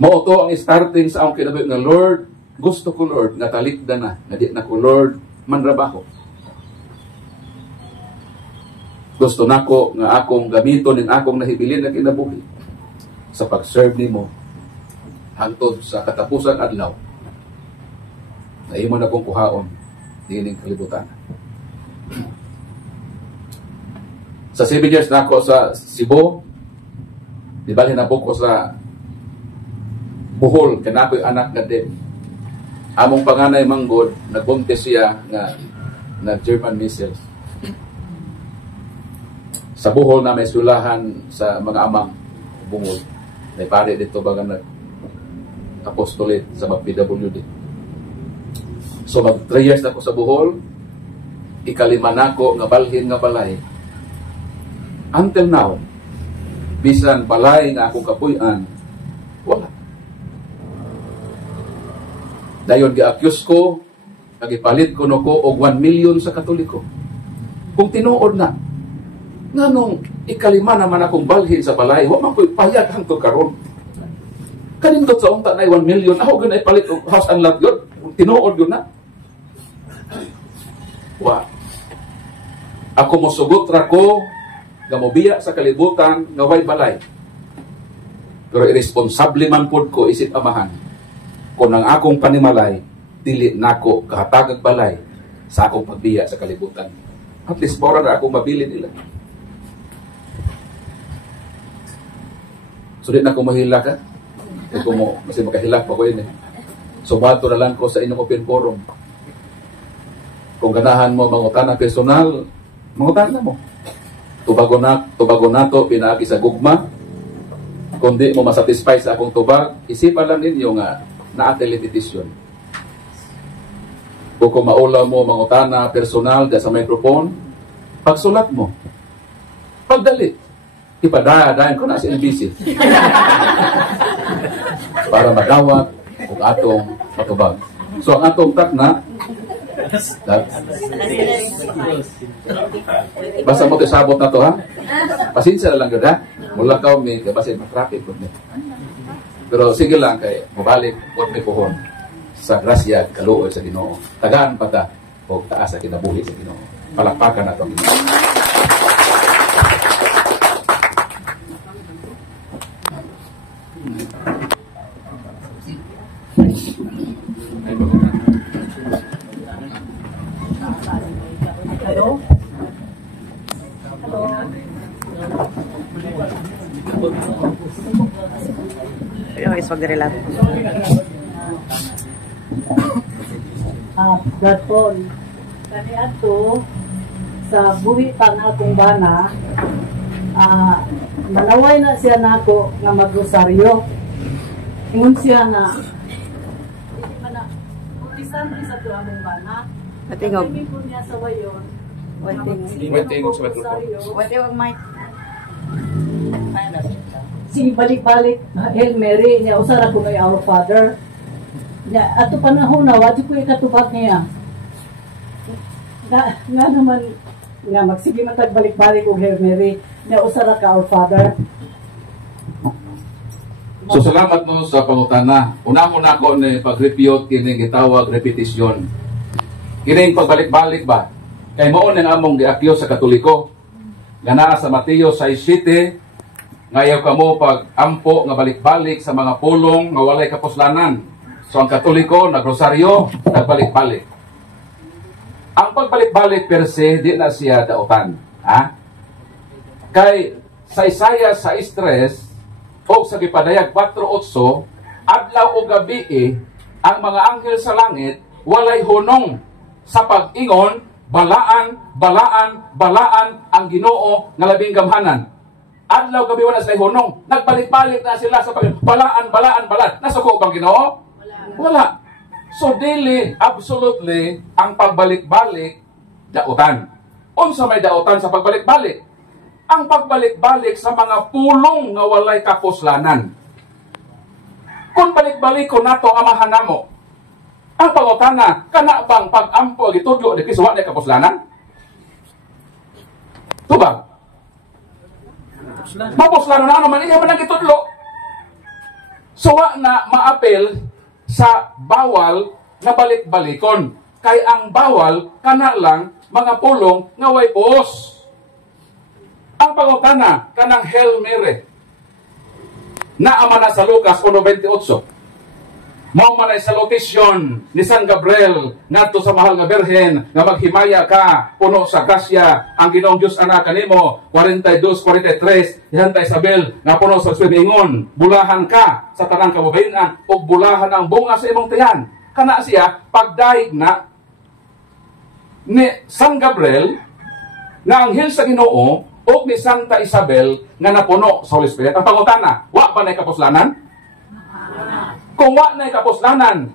Mao to ang starting sa akong kinabuhi nga Lord, gusto ko Lord nga talikdan na nga di na ko Lord manrabaho. Gusto nako nga akong gamiton ning akong nahibilin na kinabuhi sa pag-serve nimo hangtod sa katapusan adlaw na imo na kong kuhaon dining kalibutan. Sa 7 years na ako sa Cebu, di ba hinabok ko sa Bohol, kanakoy anak nga din. Among panganay manggod, nagbuntis siya nga German measles. Sa Bohol na may sulahan sa mga amang bungol. May pare dito baga nag-apostolate sa PWD. So mag 3 years na ako sa Bohol, ikalima na ako nga balhin nga balay. Until now, bisan balay nga akong kapuy-an, wala. Dayon gi-accuse ko, nagipalit ko og 1 million sa Katoliko. Kung tinuod na, nganong ikalima naman akong balhin sa balay, wa man ko'y payag hangtod karon. Kanindot sa unta na 1 million, ako gud ay palit og house and lot yun. Tinuod yun na. Wa. Ako mosugot ra ko, nga mobiya sa kalibutan, nga way balay. Pero irresponsable man pod ko isip amahan. Kung ang akong panimalay, dili nako kahatagag balay sa akong pagbiya sa kalibutan. At least mora na akong mabili nila. So di na ako mahila ka. Kasi makahila pa ko yun eh. So bato na lang ko sa inyong open forum. Kung ganahan mo mangutan personal, mangutan na mo. Tubago na to, pinaagi sa gugma. Kung di mo masatisfy sa akong tubag, isipan lang ninyo nga na-ateli petition. Kung maula mo mangutana personal sa microphone, pagsulat mo. Pagdali. Ipadadayan ko na si NBC. Para madawat kung atong matubag. So ang atong takna, basta mo sabot na to ha. Pasensya na lang yun ha. Mula ka may kabasin matrapik po niya. Pero sige lang kay mabalik po may puhon sa grasya at kaluoy sa Ginoo. Tagaan pa ta o taas sa kinabuhi sa Ginoo. Palakpakan na ito ang Ginoo. Hello? Yung is mag-relate. Gatol. Kani ato sa buhi pa nga akong bana, malaway na siya nako nga magrosaryo. Ingon siya nga hindi man na utisan sa to among bana. Patingog. Kami po niya sa wayon. Waiting sa microphone. Wait, yung mic. Sige balik-balik Hail Mary niya usara ko kay Our Father. Ya ato panahon na wadi ko ikatubag niya. Nga naman nga magsige matag balik-balik og Hail Mary niya usara ka Our Father. So salamat no sa pangutana. Una-una ko ni pag-repeat kini gitawag repetisyon. Kining pagbalik-balik ba? Kay mao ning among giakyo sa Katoliko. Nga naa sa Mateo 6:7 ngayaw kamo pag ampo nga balik-balik sa mga pulong nga walay kapuslanan. So ang Katoliko nagrosaryo, nagbalik-balik. Ang pagbalik-balik per se di na siya dautan, ha? Kay sa Isaiah 6:3 o sa gipadayag 4:8 adlaw o gabi ang mga anghel sa langit walay hunong sa pag-ingon balaan, balaan, balaan ang Ginoo nga labing gamhanan. Adlaw gabi wala sila hunong. Nagbalik-balik na sila sa pag balaan, balaan, balaan. Nasuko bang Ginoo? Wala. So dili absolutely ang pagbalik-balik dautan. Unsa may dautan sa pagbalik-balik? Ang pagbalik-balik sa mga pulong nga walay kapuslanan. Kung balik-balik ko nato amahan namo, ang pangutana, kana bang pag-ampo gitudlo di kiswa na kapuslanan? Tubag? Mapuslanan na naman, iya man ang gitudlo. Suwa na maapil sa bawal na balik-balikon. Kay ang bawal, kana lang mga pulong nga way puos. Ang pangutana, kanang Hail Mary, naama na sa Lucas 1:28. Mao man ay salutation ni San Gabriel ngadto sa mahal nga Birhen nga maghimaya ka puno sa grasya ang Ginoong Dios ana kanimo 42:43 ihantay Isabel nga puno sa Espiritu bulahan ka sa tanang kababayen-an ug bulahan ang bunga sa imong tiyan. Kana siya pagdaig na ni San Gabriel nga anghel sa Ginoo ug ni Santa Isabel nga napuno sa Holy Spirit. Ang pangutana, wa pa nay kapuslanan? Kung wa na kapuslanan,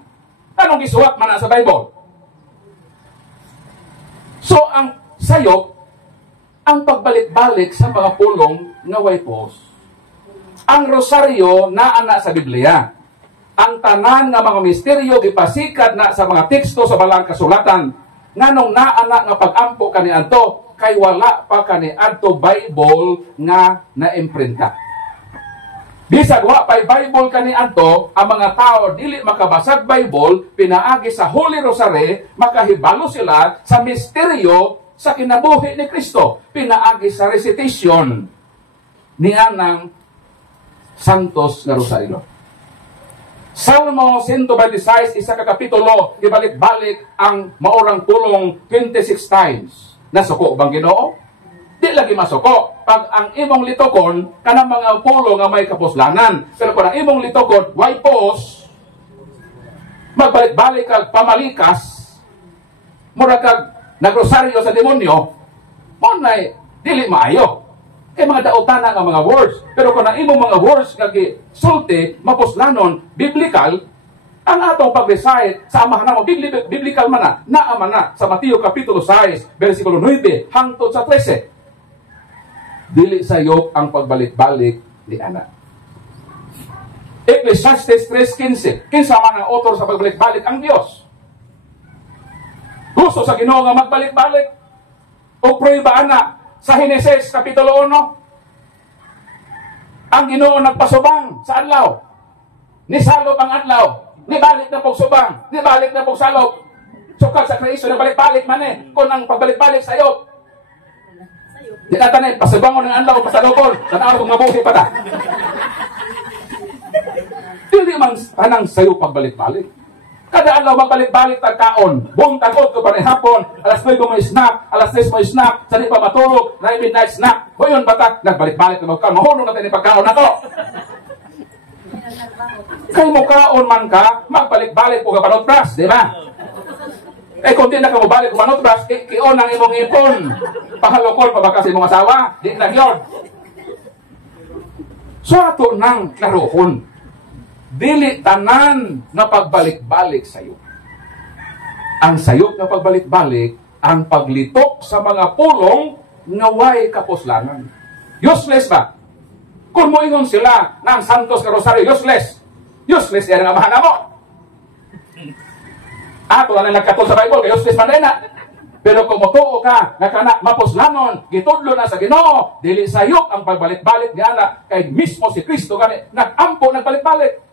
anong gisuwat man na sa Bible? So, ang sayop, ang pagbalik-balik sa mga pulong nga way pos. Ang rosaryo na ana sa Biblia. Ang tanan nga mga misteryo gipasikat na sa mga teksto sa balang kasulatan. Nganong naana nga pag-ampo kaniadto kay wala pa kaniadto Bible nga na-imprinta. Bisag wa pay Bible kaniadto, ang mga tao dili makabasag Bible, pinaagi sa Holy Rosary, makahibalo sila sa misteryo sa kinabuhi ni Kristo. Pinaagi sa recitation niya ng Santos nga Rosario. Salmo 126, isa ka kapitulo, ibalik-balik ang maurang pulong 26 times. Nasuko bang Ginoo? Di lagi masuko. Pag ang imong litokon, kanang mga pulo nga may kapuslanan. Pero kung ang imong litokon, way pos, magbalik-balik kag pamalikas, mura kag nagrosaryo sa demonyo, mo na'y dili maayo. Kay mga daotana nga mga words. Pero kung ang imong mga words nga gisulti, mapuslanon, biblical, ang atong pag-recite sa amahan namo, biblical man na, naaman na sa Mateo Kapitulo 6, versikulo 9, hangtod sa 13. Dili sayop ang pagbalik-balik ni ana. Ecclesiastes 3:15. Kinsa man ang author sa pagbalik-balik? Ang Dios. Gusto sa Ginoo nga magbalik-balik. O prueba na sa Henesis Kapitulo 1. Ang Ginoo nagpasubang sa adlaw. Nisalob ang adlaw. Nibalik na pagsubang. Nibalik na pagsalob. Sukad sa Kristo na balik-balik man eh. Kung ang pagbalik-balik sa iyo. Di na tanay, pasubangon ng adlaw, pasalobon. Tanaw kung mabuhi pa ta. Hindi man tanang sayo pagbalik-balik. Kada adlaw magbalik-balik tagkaon. Buong tagot ko pa rin hapon. Alas 9 mo snack. Alas 10 mo snack. Sa di pa matulog. Na midnight snack. Ngayon bata, nagbalik-balik na magkaon. Mahunong natin yung pagkaon na to. Kay mo kaon man ka, magbalik-balik po ka panotras. Di ba? Eh kung di na ka mabalik kung panotras, kion ang imong ipon. Pahalokol pa ba kasi mong asawa? Di na yun. So ato nang klarohon. Dili tanan na pagbalik-balik sayo. Ang sayop na pagbalik-balik, ang paglitok sa mga pulong nga way kapuslanan. Useless ba? Kung mo ingon sila ng Santos Rosario, useless. Useless yan ang amahan mo. Ato na nagkatol sa Bible, kaya useless man na. Pero kung matuo ka, nakana mapuslanon, gitudlo na sa Ginoo, dili sayop ang pagbalik-balik nga na, kay mismo si Kristo gani, nag-ampo, nagbalik-balik.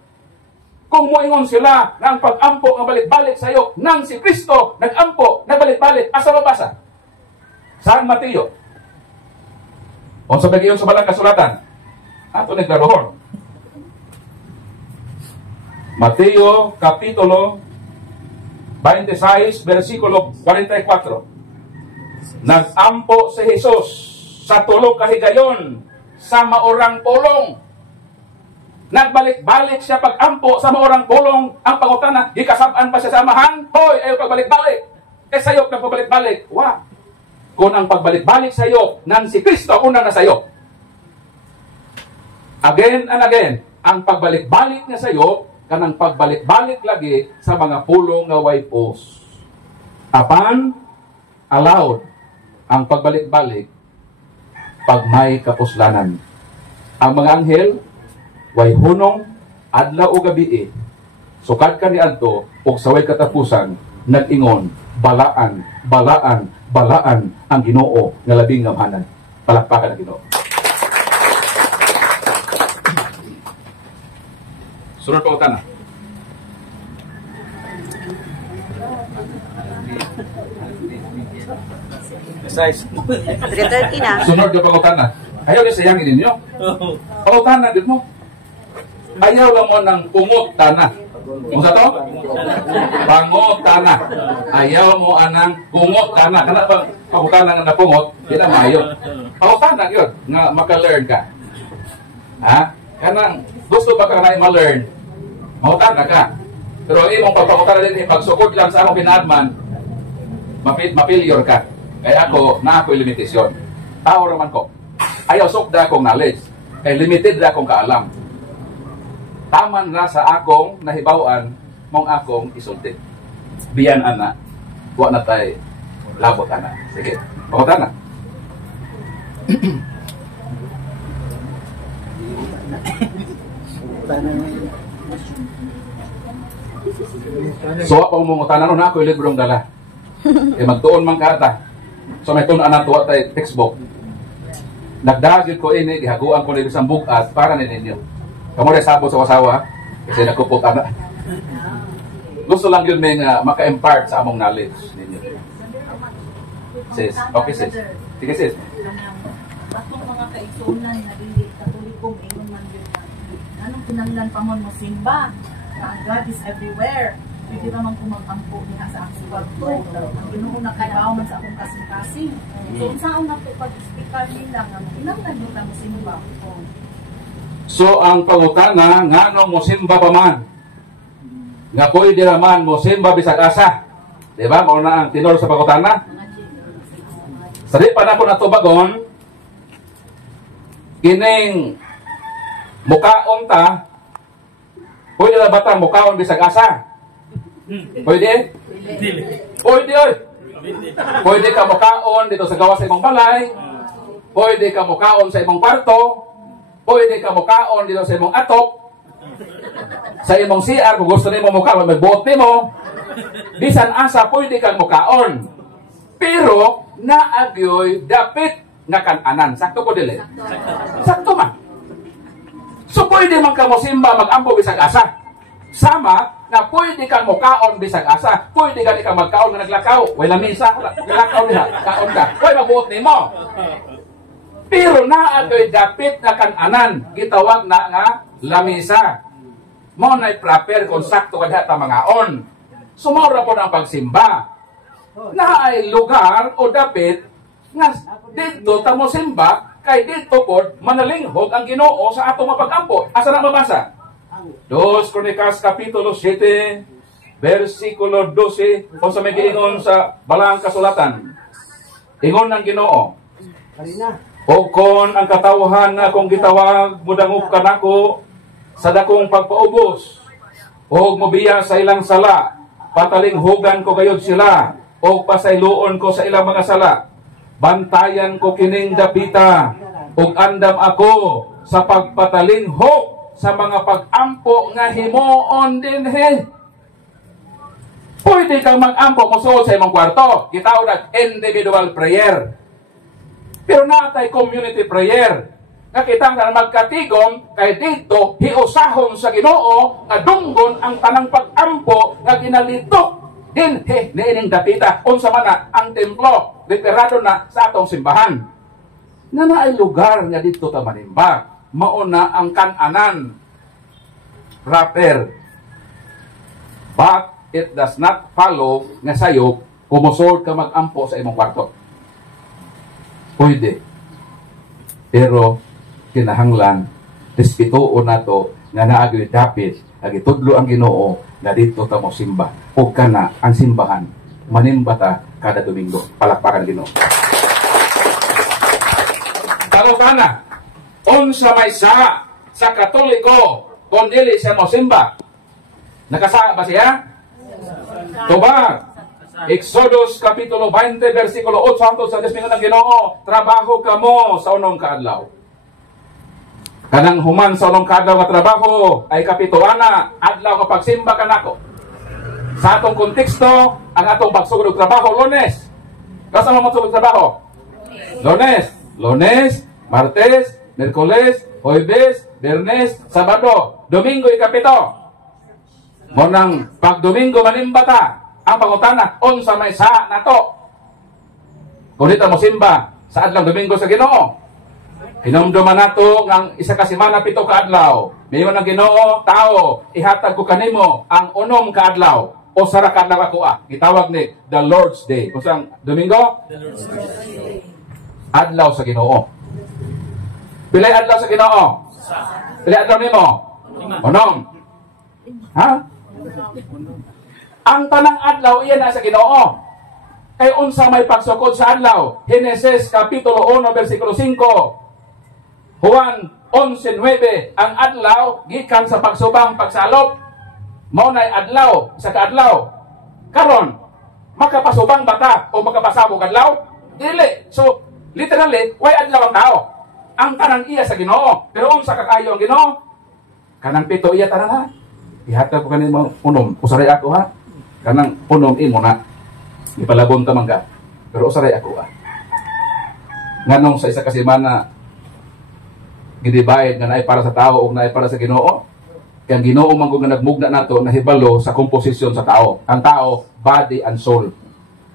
Kung moingon sila ng pag-ampo ang balik-balik sa iyo, nang si Kristo nag-ampo, nagbalik-balik, asa mabasa? Saan Mateo? O sa bagiyon sa balang kasulatan? Ato nagdarohon. Mateo, Kapitulo 26, versikulo 44. Nag-ampo si Jesus sa tulog kahigayon sa maurang pulong. Nagbalik-balik siya pag-ampo sa maurang pulong. Ang pangutana, gikasabaan pa siya sa amahan. Hoy, ayaw pagbalik-balik. Eh sayop na pagbalik-balik. Wow. Kung ang pagbalik-balik sayop, nang si Kristo una na sayop. Again and again, ang pagbalik-balik niya sayop, kanang pagbalik-balik lagi sa mga pulong nga way pos. Apan, allowed ang pagbalik-balik pag may kapuslanan. Ang mga anghel, way hunong, adlaw o gabi sukad ka ni adto, o saway katapusan, nag-ingon, balaan, balaan, balaan ang Ginoo nga labing ngamanan. Palakpakan ang Ginoo. Sunod pa utana. Size. 3:30 na. Sunod ka pa utana. Ayaw niya sayangin ninyo. Pautana din mo. Ayaw lang mo ng pungot tana. Kung sa to? Pangot tana. Ayaw mo anang pungot tana. Kana ba pautana nga napungot? Di na maayo. Pautana yun. Nga maka-learn ka. Ha? Kanang gusto ba ka na ma-learn? Pautana ka. Pero imong pagpakutana din, pagsukod lang sa akong pinaadman, mapiliyor ka. Kaya ako, na ako'y limitasyon. Tao naman ko. Ayaw sukda akong knowledge. Kaya limited na akong kaalam. Taman na sa akong nahibawan mong akong isulti. Biyan ana. Huwag na tayo labot ana. Sige. Pakutan na. So ako mong utanan na ako yung librong dala. E magtuon man kata. So may tunan na tuwa tayo textbook. Nagdagid ko ini, gihaguan ko na isang bukat para ninyo. Kamu rin sabot sa kasawa, kasi nakupot na. Gusto lang yun may maka-impart sa among knowledge ninyo. Sis, okay sis. Sige sis. Atong mga kaigsunan na dili katolikong ingon man yun. Anong kinanglan pa mo simba? Na ang God is everywhere. Pwede naman kung mag-ampo niya sa akong kwarto. Ang Ginoo na kaibaw man sa akong kasing-kasing. So, saan na po pag-speaker nila nga kinanglan mo mo simba? So, ang pangutana, nga nung musimba pa man, nga pwede naman musimba bisag asa. Diba? Mauna ang tinor sa pangutana. Sari pa na ko natubagon, kining mukaon ta, pwede na ba ta mukaon bisag asa? Pwede? Pwede, oy! Pwede ka mukaon dito sa gawa sa imong balay, pwede ka mukaon sa imong kwarto, pwede ka mukaon dito sa imong atop, sa imong CR kung gusto nimo mukaon, may buot nimo. Bisan asa pwede kang mukaon. Pero naagyoy dapit nga kan-anan. Sakto ko dili. Sakto man. So pwede man ka mo simba mag-ampo bisag asa. Sama na pwede kang mukaon bisag asa. Pwede ka di kang magkaon nga naglakaw. Wala misa, naglakaw niya, kaon ka. Wala mabuot nimo. Pero naagyoy dapit nga kan-anan, gitawag na nga lamisa. Mo na'y proper kung sakto ka data mangaon. Sumora po ng pagsimba. Na ay lugar o dapit nga dito tamo simba kay dito po manalinghog ang Ginoo sa atong mapag-ampo. Asa na mabasa? 2 Crónicas Kapitulo 7 versikulo 12 kung sa may giingon sa balang kasulatan. Ingon ng Ginoo, o kon ang katawhan na akong gitawag mudangog kanako sa dakong pagpaubos o mobiya sa ilang sala, patalinghugan ko gayud sila o pasayloon ko sa ilang mga sala. Bantayan ko kining dapita ug andam ako sa pagpatalinghog sa mga pag-ampo nga himuon dinhi. Pwede kang mag-ampo mo sa imong kwarto. Gitawag na individual prayer. Pero natay community prayer. Nakita nga magkatigom kay dito hiusahon sa Ginoo nga dunggon ang tanang pag-ampo nga ginalitok din niining dapita unsa man na ang templo literado na sa atong simbahan. Nga na ay lugar nga dito ta manimba. Mao na ang kan-anan proper. But it does not follow nga sayo kumusod ka mag-ampo sa imong kwarto. Pwede. Pero kinahanglan respetuon nato nga naagyoy dapit ag itudlo ang Ginoo nga dito ta mo simba ug kana ang simbahan manimba ta kada Domingo. Palakpakan Ginoo. Talo kana unsa may sa Katoliko kon dili siya mo simba. Nakasa ba siya? Tubag. Exodus Kapitulo 20 versikulo 8 hangtod sa 10 ng Ginoo, trabaho kamo sa unong kaadlaw. Kanang human sa unong kaadlaw nga trabaho ay kapituana, adlaw nga pagsimba kanako. Sa atong konteksto, ang atong pagsugod og trabaho Lunes. Kasama mo sa trabaho? Lunes, Martes, Miyerkules, Huwebes, Biyernes, Sabado, Domingo ikapito. Mo nang pag Domingo manimba ta, ang pangutana unsa may sa nato. Kung dito mo simba sa adlaw Domingo sa Ginoo. Hinumduman nato ng isa ka semana 7 ka adlaw. Mayon ang Ginoo, tao, ihatag ko kanimo ang 9 ka adlaw o sara ka adlaw ako gitawag ni the Lord's Day. Kung saan Domingo? The Lord's Day. Adlaw sa Ginoo. Pilay adlaw sa Ginoo? Pilay adlaw nimo? 9. Ha? Ang tanang adlaw iyan na sa Ginoo. Kay unsa may pagsukod sa adlaw? Heneses Kapitulo 1 versikulo 5. Juan 11:9 ang adlaw gikan sa pagsubang pagsalop. Mao nay adlaw sa kaadlaw. Karon makapasubang bata o makapasabog adlaw? Dili. So literally way adlaw ang tao. Ang tanan iya sa Ginoo. Pero unsa kakayo ang Ginoo? Kanang 7 iya tanan ha. Ihatag ko kanimo unom. Usaray ako ha. Kanang unom imo na. Ipalabon ta man ka. Pero usaray ako ha. Nganong sa isa ka semana gidibayad nga naay para sa tao ug naay para sa Ginoo. Kaya ang Ginoo man nga nagmugna nato nahibalo sa komposisyon sa tao. Ang tao, body and soul.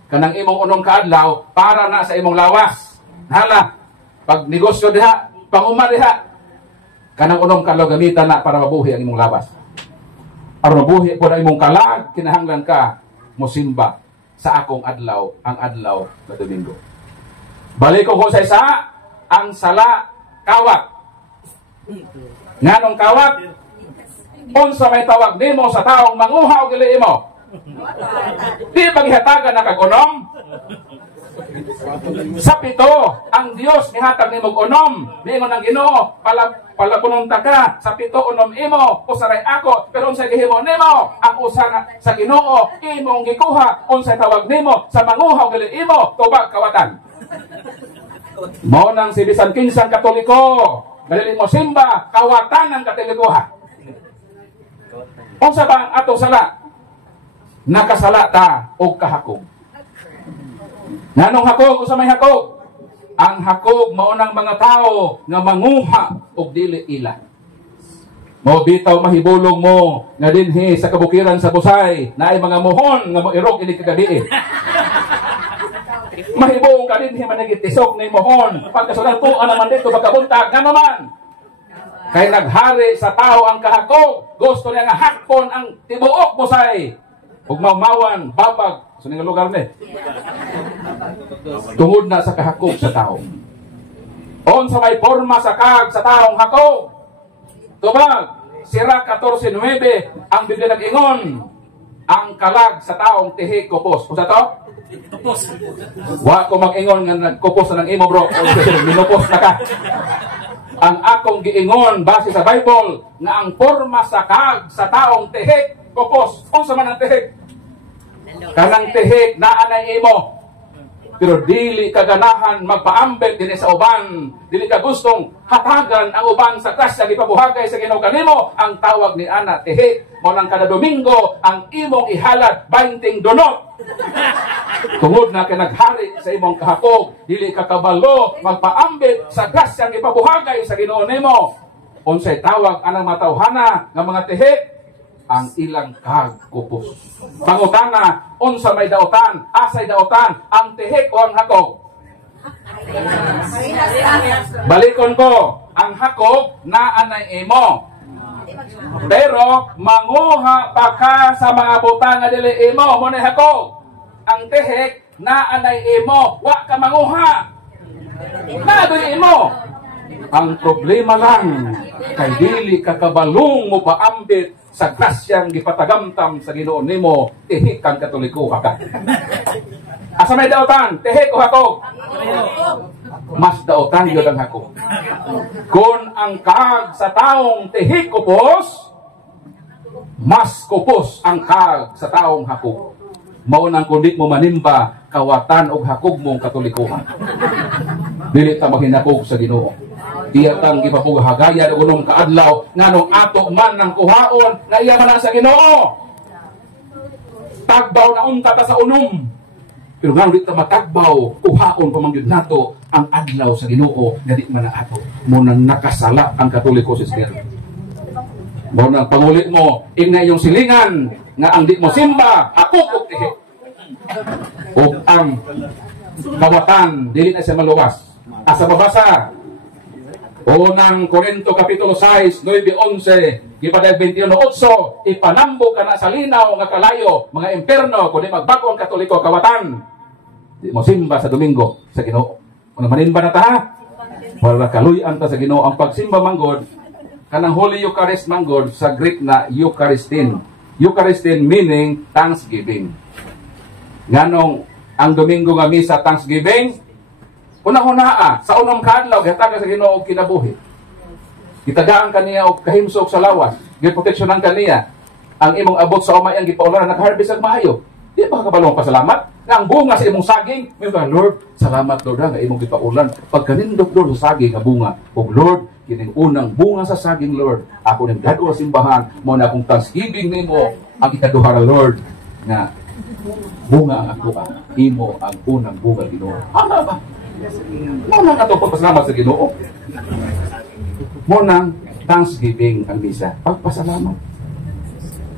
Kanang imong unong kaadlaw para na sa imong lawas. Hala, pag negosyo diha, panguma diha. Kanang unong kaadlaw gamitan na para mabuhi ang imong lawas. Para mabuhi po na imong kalag, kinahanglan ka mosimba sa akong adlaw, ang adlaw na Domingo. Balik ko sa isa, ang sala kawat. Nganong kawat? Unsa may tawag nimo sa taong manguha og dili imo? Di paghatagan na kag-unom? Sa 7, ang Dios ihatag nimo og-unom. Ningon ang Ginoo, palabunon ta ka sa 7 unom imo, usaray ako, pero unsay gihimo nimo? Ang usa sa Ginoo imong gikuha, unsay tawag nimo sa manguha og dili imo? Tubag kawatan. Mao nang si bisan kinsang Katoliko, dili mo simba kawatan ang Katolikoha. Unsa ba ang ato sala? Nakasala ta og kahakog. Nganong hakog? Unsa may hakog? Ang hakog mao nang mga tao nga manguha og dili ila. Mo bitaw mahibulong mo nga dinhi sa kabukiran sa Busay naay mga mohon nga moirog ini kagabi. Mahibong ka dinhi managitisok ni mohon pagkasudan tuan naman dito pagkabuntag nga naman. Kay naghari sa tao ang kahakog, gusto niya nga hakpon ang tibuok Busay. Ug maumawan babag sa ning lugar ni. Tungod na sa kahakog sa tao. On sa may porma sa kag sa taong hakog. Tubag, Sira 14:9 ang Biblia nag-ingon, ang kalag sa taong tihi kupos. Kung sa to? Kupos. Wa ko mag-ingon nga nagkupos na ng imo bro. Minupos na ka. Ang akong giingon base sa Bible nga ang porma sa kag sa taong tihi kupos. Unsa man ang tihi? Kanang tihi naa na imo. Pero dili ka ganahan magpaambet dinhi sa uban, dili ka gustong hatagan ang uban sa krasya gipabuhagay sa Ginoo kanimo. Ang tawag ni ana tihi mo nang kada Domingo ang imong ihalad 20 donot. Tungod na kay naghari sa imong kahakog, dili ka kabalo magpaambet sa krasya gipabuhagay sa Ginoo nimo. Unsay tawag anang matawhana nga mga tihi? Ang ilang kagkupos. Pangutana, unsa may daotan, asay daotan, ang tihik o ang hakog? Balikon ko, ang hakog na anay imo. Pero manguha pa ka sa mga butang nga dili imo, mo na hakog. Ang tihik na anay imo, wa ka manguha. Na dili imo. Ang problema lang kay dili ka kabalong mo paambit sa grasyang gipatagamtam sa Ginoo nimo, tihik kang Katoliko ka. Asa may daotan, tihik o hakog? Mas daotan yun ang hakog. Kung ang kag sa taong tihik kupos, mas kupos ang kag sa taong hakog. Maunang kundi mo manimba, kawatan og hakog mong Katolikuhan. Dili ta maghinakog sa Ginoo. Tiyatang ipapughagaya og unong kaadlaw nganong ato man ng kuhaon na iya man sa Ginoo. Tagbaw na unta ta sa unom. Pero nga ulit ta matagbaw, kuhaon pa man gyud nato ang adlaw sa Ginoo nga di man na ato. Mo nang nakasala ang Katoliko sister. Mo nang pangulit mo ingna iyong silingan nga ang di mo simba ako ug tihi. Ug ang kawatan dili na siya maluwas. Asa mabasa Unang Korinto Kapitulo 6, 9-11, gipadag 21-8, ipanambo ka na sa linaw nga kalayo, mga imperno, kundi magbago ang Katoliko kawatan. Di mo simba sa Domingo sa Ginoo. Kung maninba na ta, wala kaluyan ta sa Ginoo. Ang pagsimba manggod, kanang Holy Eucharist manggod, sa Greek na Eucharistin. Eucharistin meaning Thanksgiving. Nganong ang Domingo nga misa Thanksgiving, una-una sa unang kadlaw gihatagan sa Ginoo og kinabuhi. Gitagaan kaniya og kahimsok sa lawas, giproteksyonan kaniya. Ang imong abot sa umay ang gipaularan naka-harvest ag maayo. Di ba kabalong pasalamat? Nga ang bunga sa imong saging, may Lord, salamat Lord nga imong gipaulan. Pagkanindot Lord sa saging nga bunga, ug Lord, kining unang bunga sa saging Lord, ako ning dadto sa simbahan, mo na akong thanksgiving nimo ang ikaduha Lord nga bunga ang ako imo ang unang bunga Ginoo. Ano ba? Mo nang ato pagpasalamat sa Ginoo. Mo nang Thanksgiving ang misa. Pagpasalamat.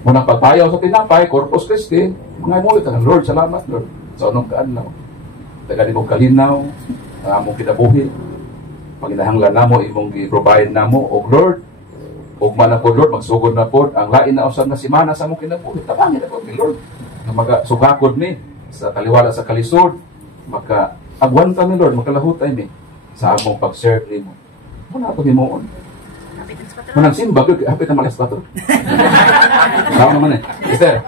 Mo nang pagpayaw sa tinapay, Corpus Christi, mga mo ita Lord, salamat Lord sa unang kaadlaw. Tagali mo kalinaw, among kinabuhi. Paginahanglan namo imong gi-provide namo og Lord. Ug man na po Lord, magsugod na po ang lain na usab na semana sa among kinabuhi. Tabangin na po kay Lord. Nga magasugakod ni sa kaliwala sa kalisod, maka agwan kami Lord, makalahutay mi sa among pag-serve nimo. Muna ito himuon. Manang simba, hapit na malas pa ito. Ikaw naman eh. Sister,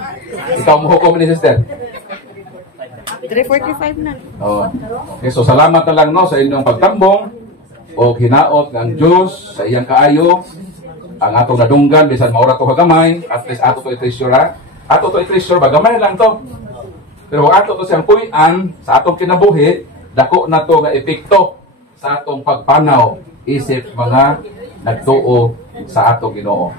ikaw mo hukom ni sister. 3:45 na. Oh. Okay, so salamat na lang no, sa inyong pagtambong o hinaot ng Diyos sa iyang kaayo. Ang atong nadunggan, bisan maura to kagamay, at least ato to i-treasure. Ato to i-treasure, bagamay lang to. Pero ato to siyang puyan sa atong kinabuhi, dako na to nga epekto sa atong pagpanaw isip mga nagtuo sa atong Ginoo.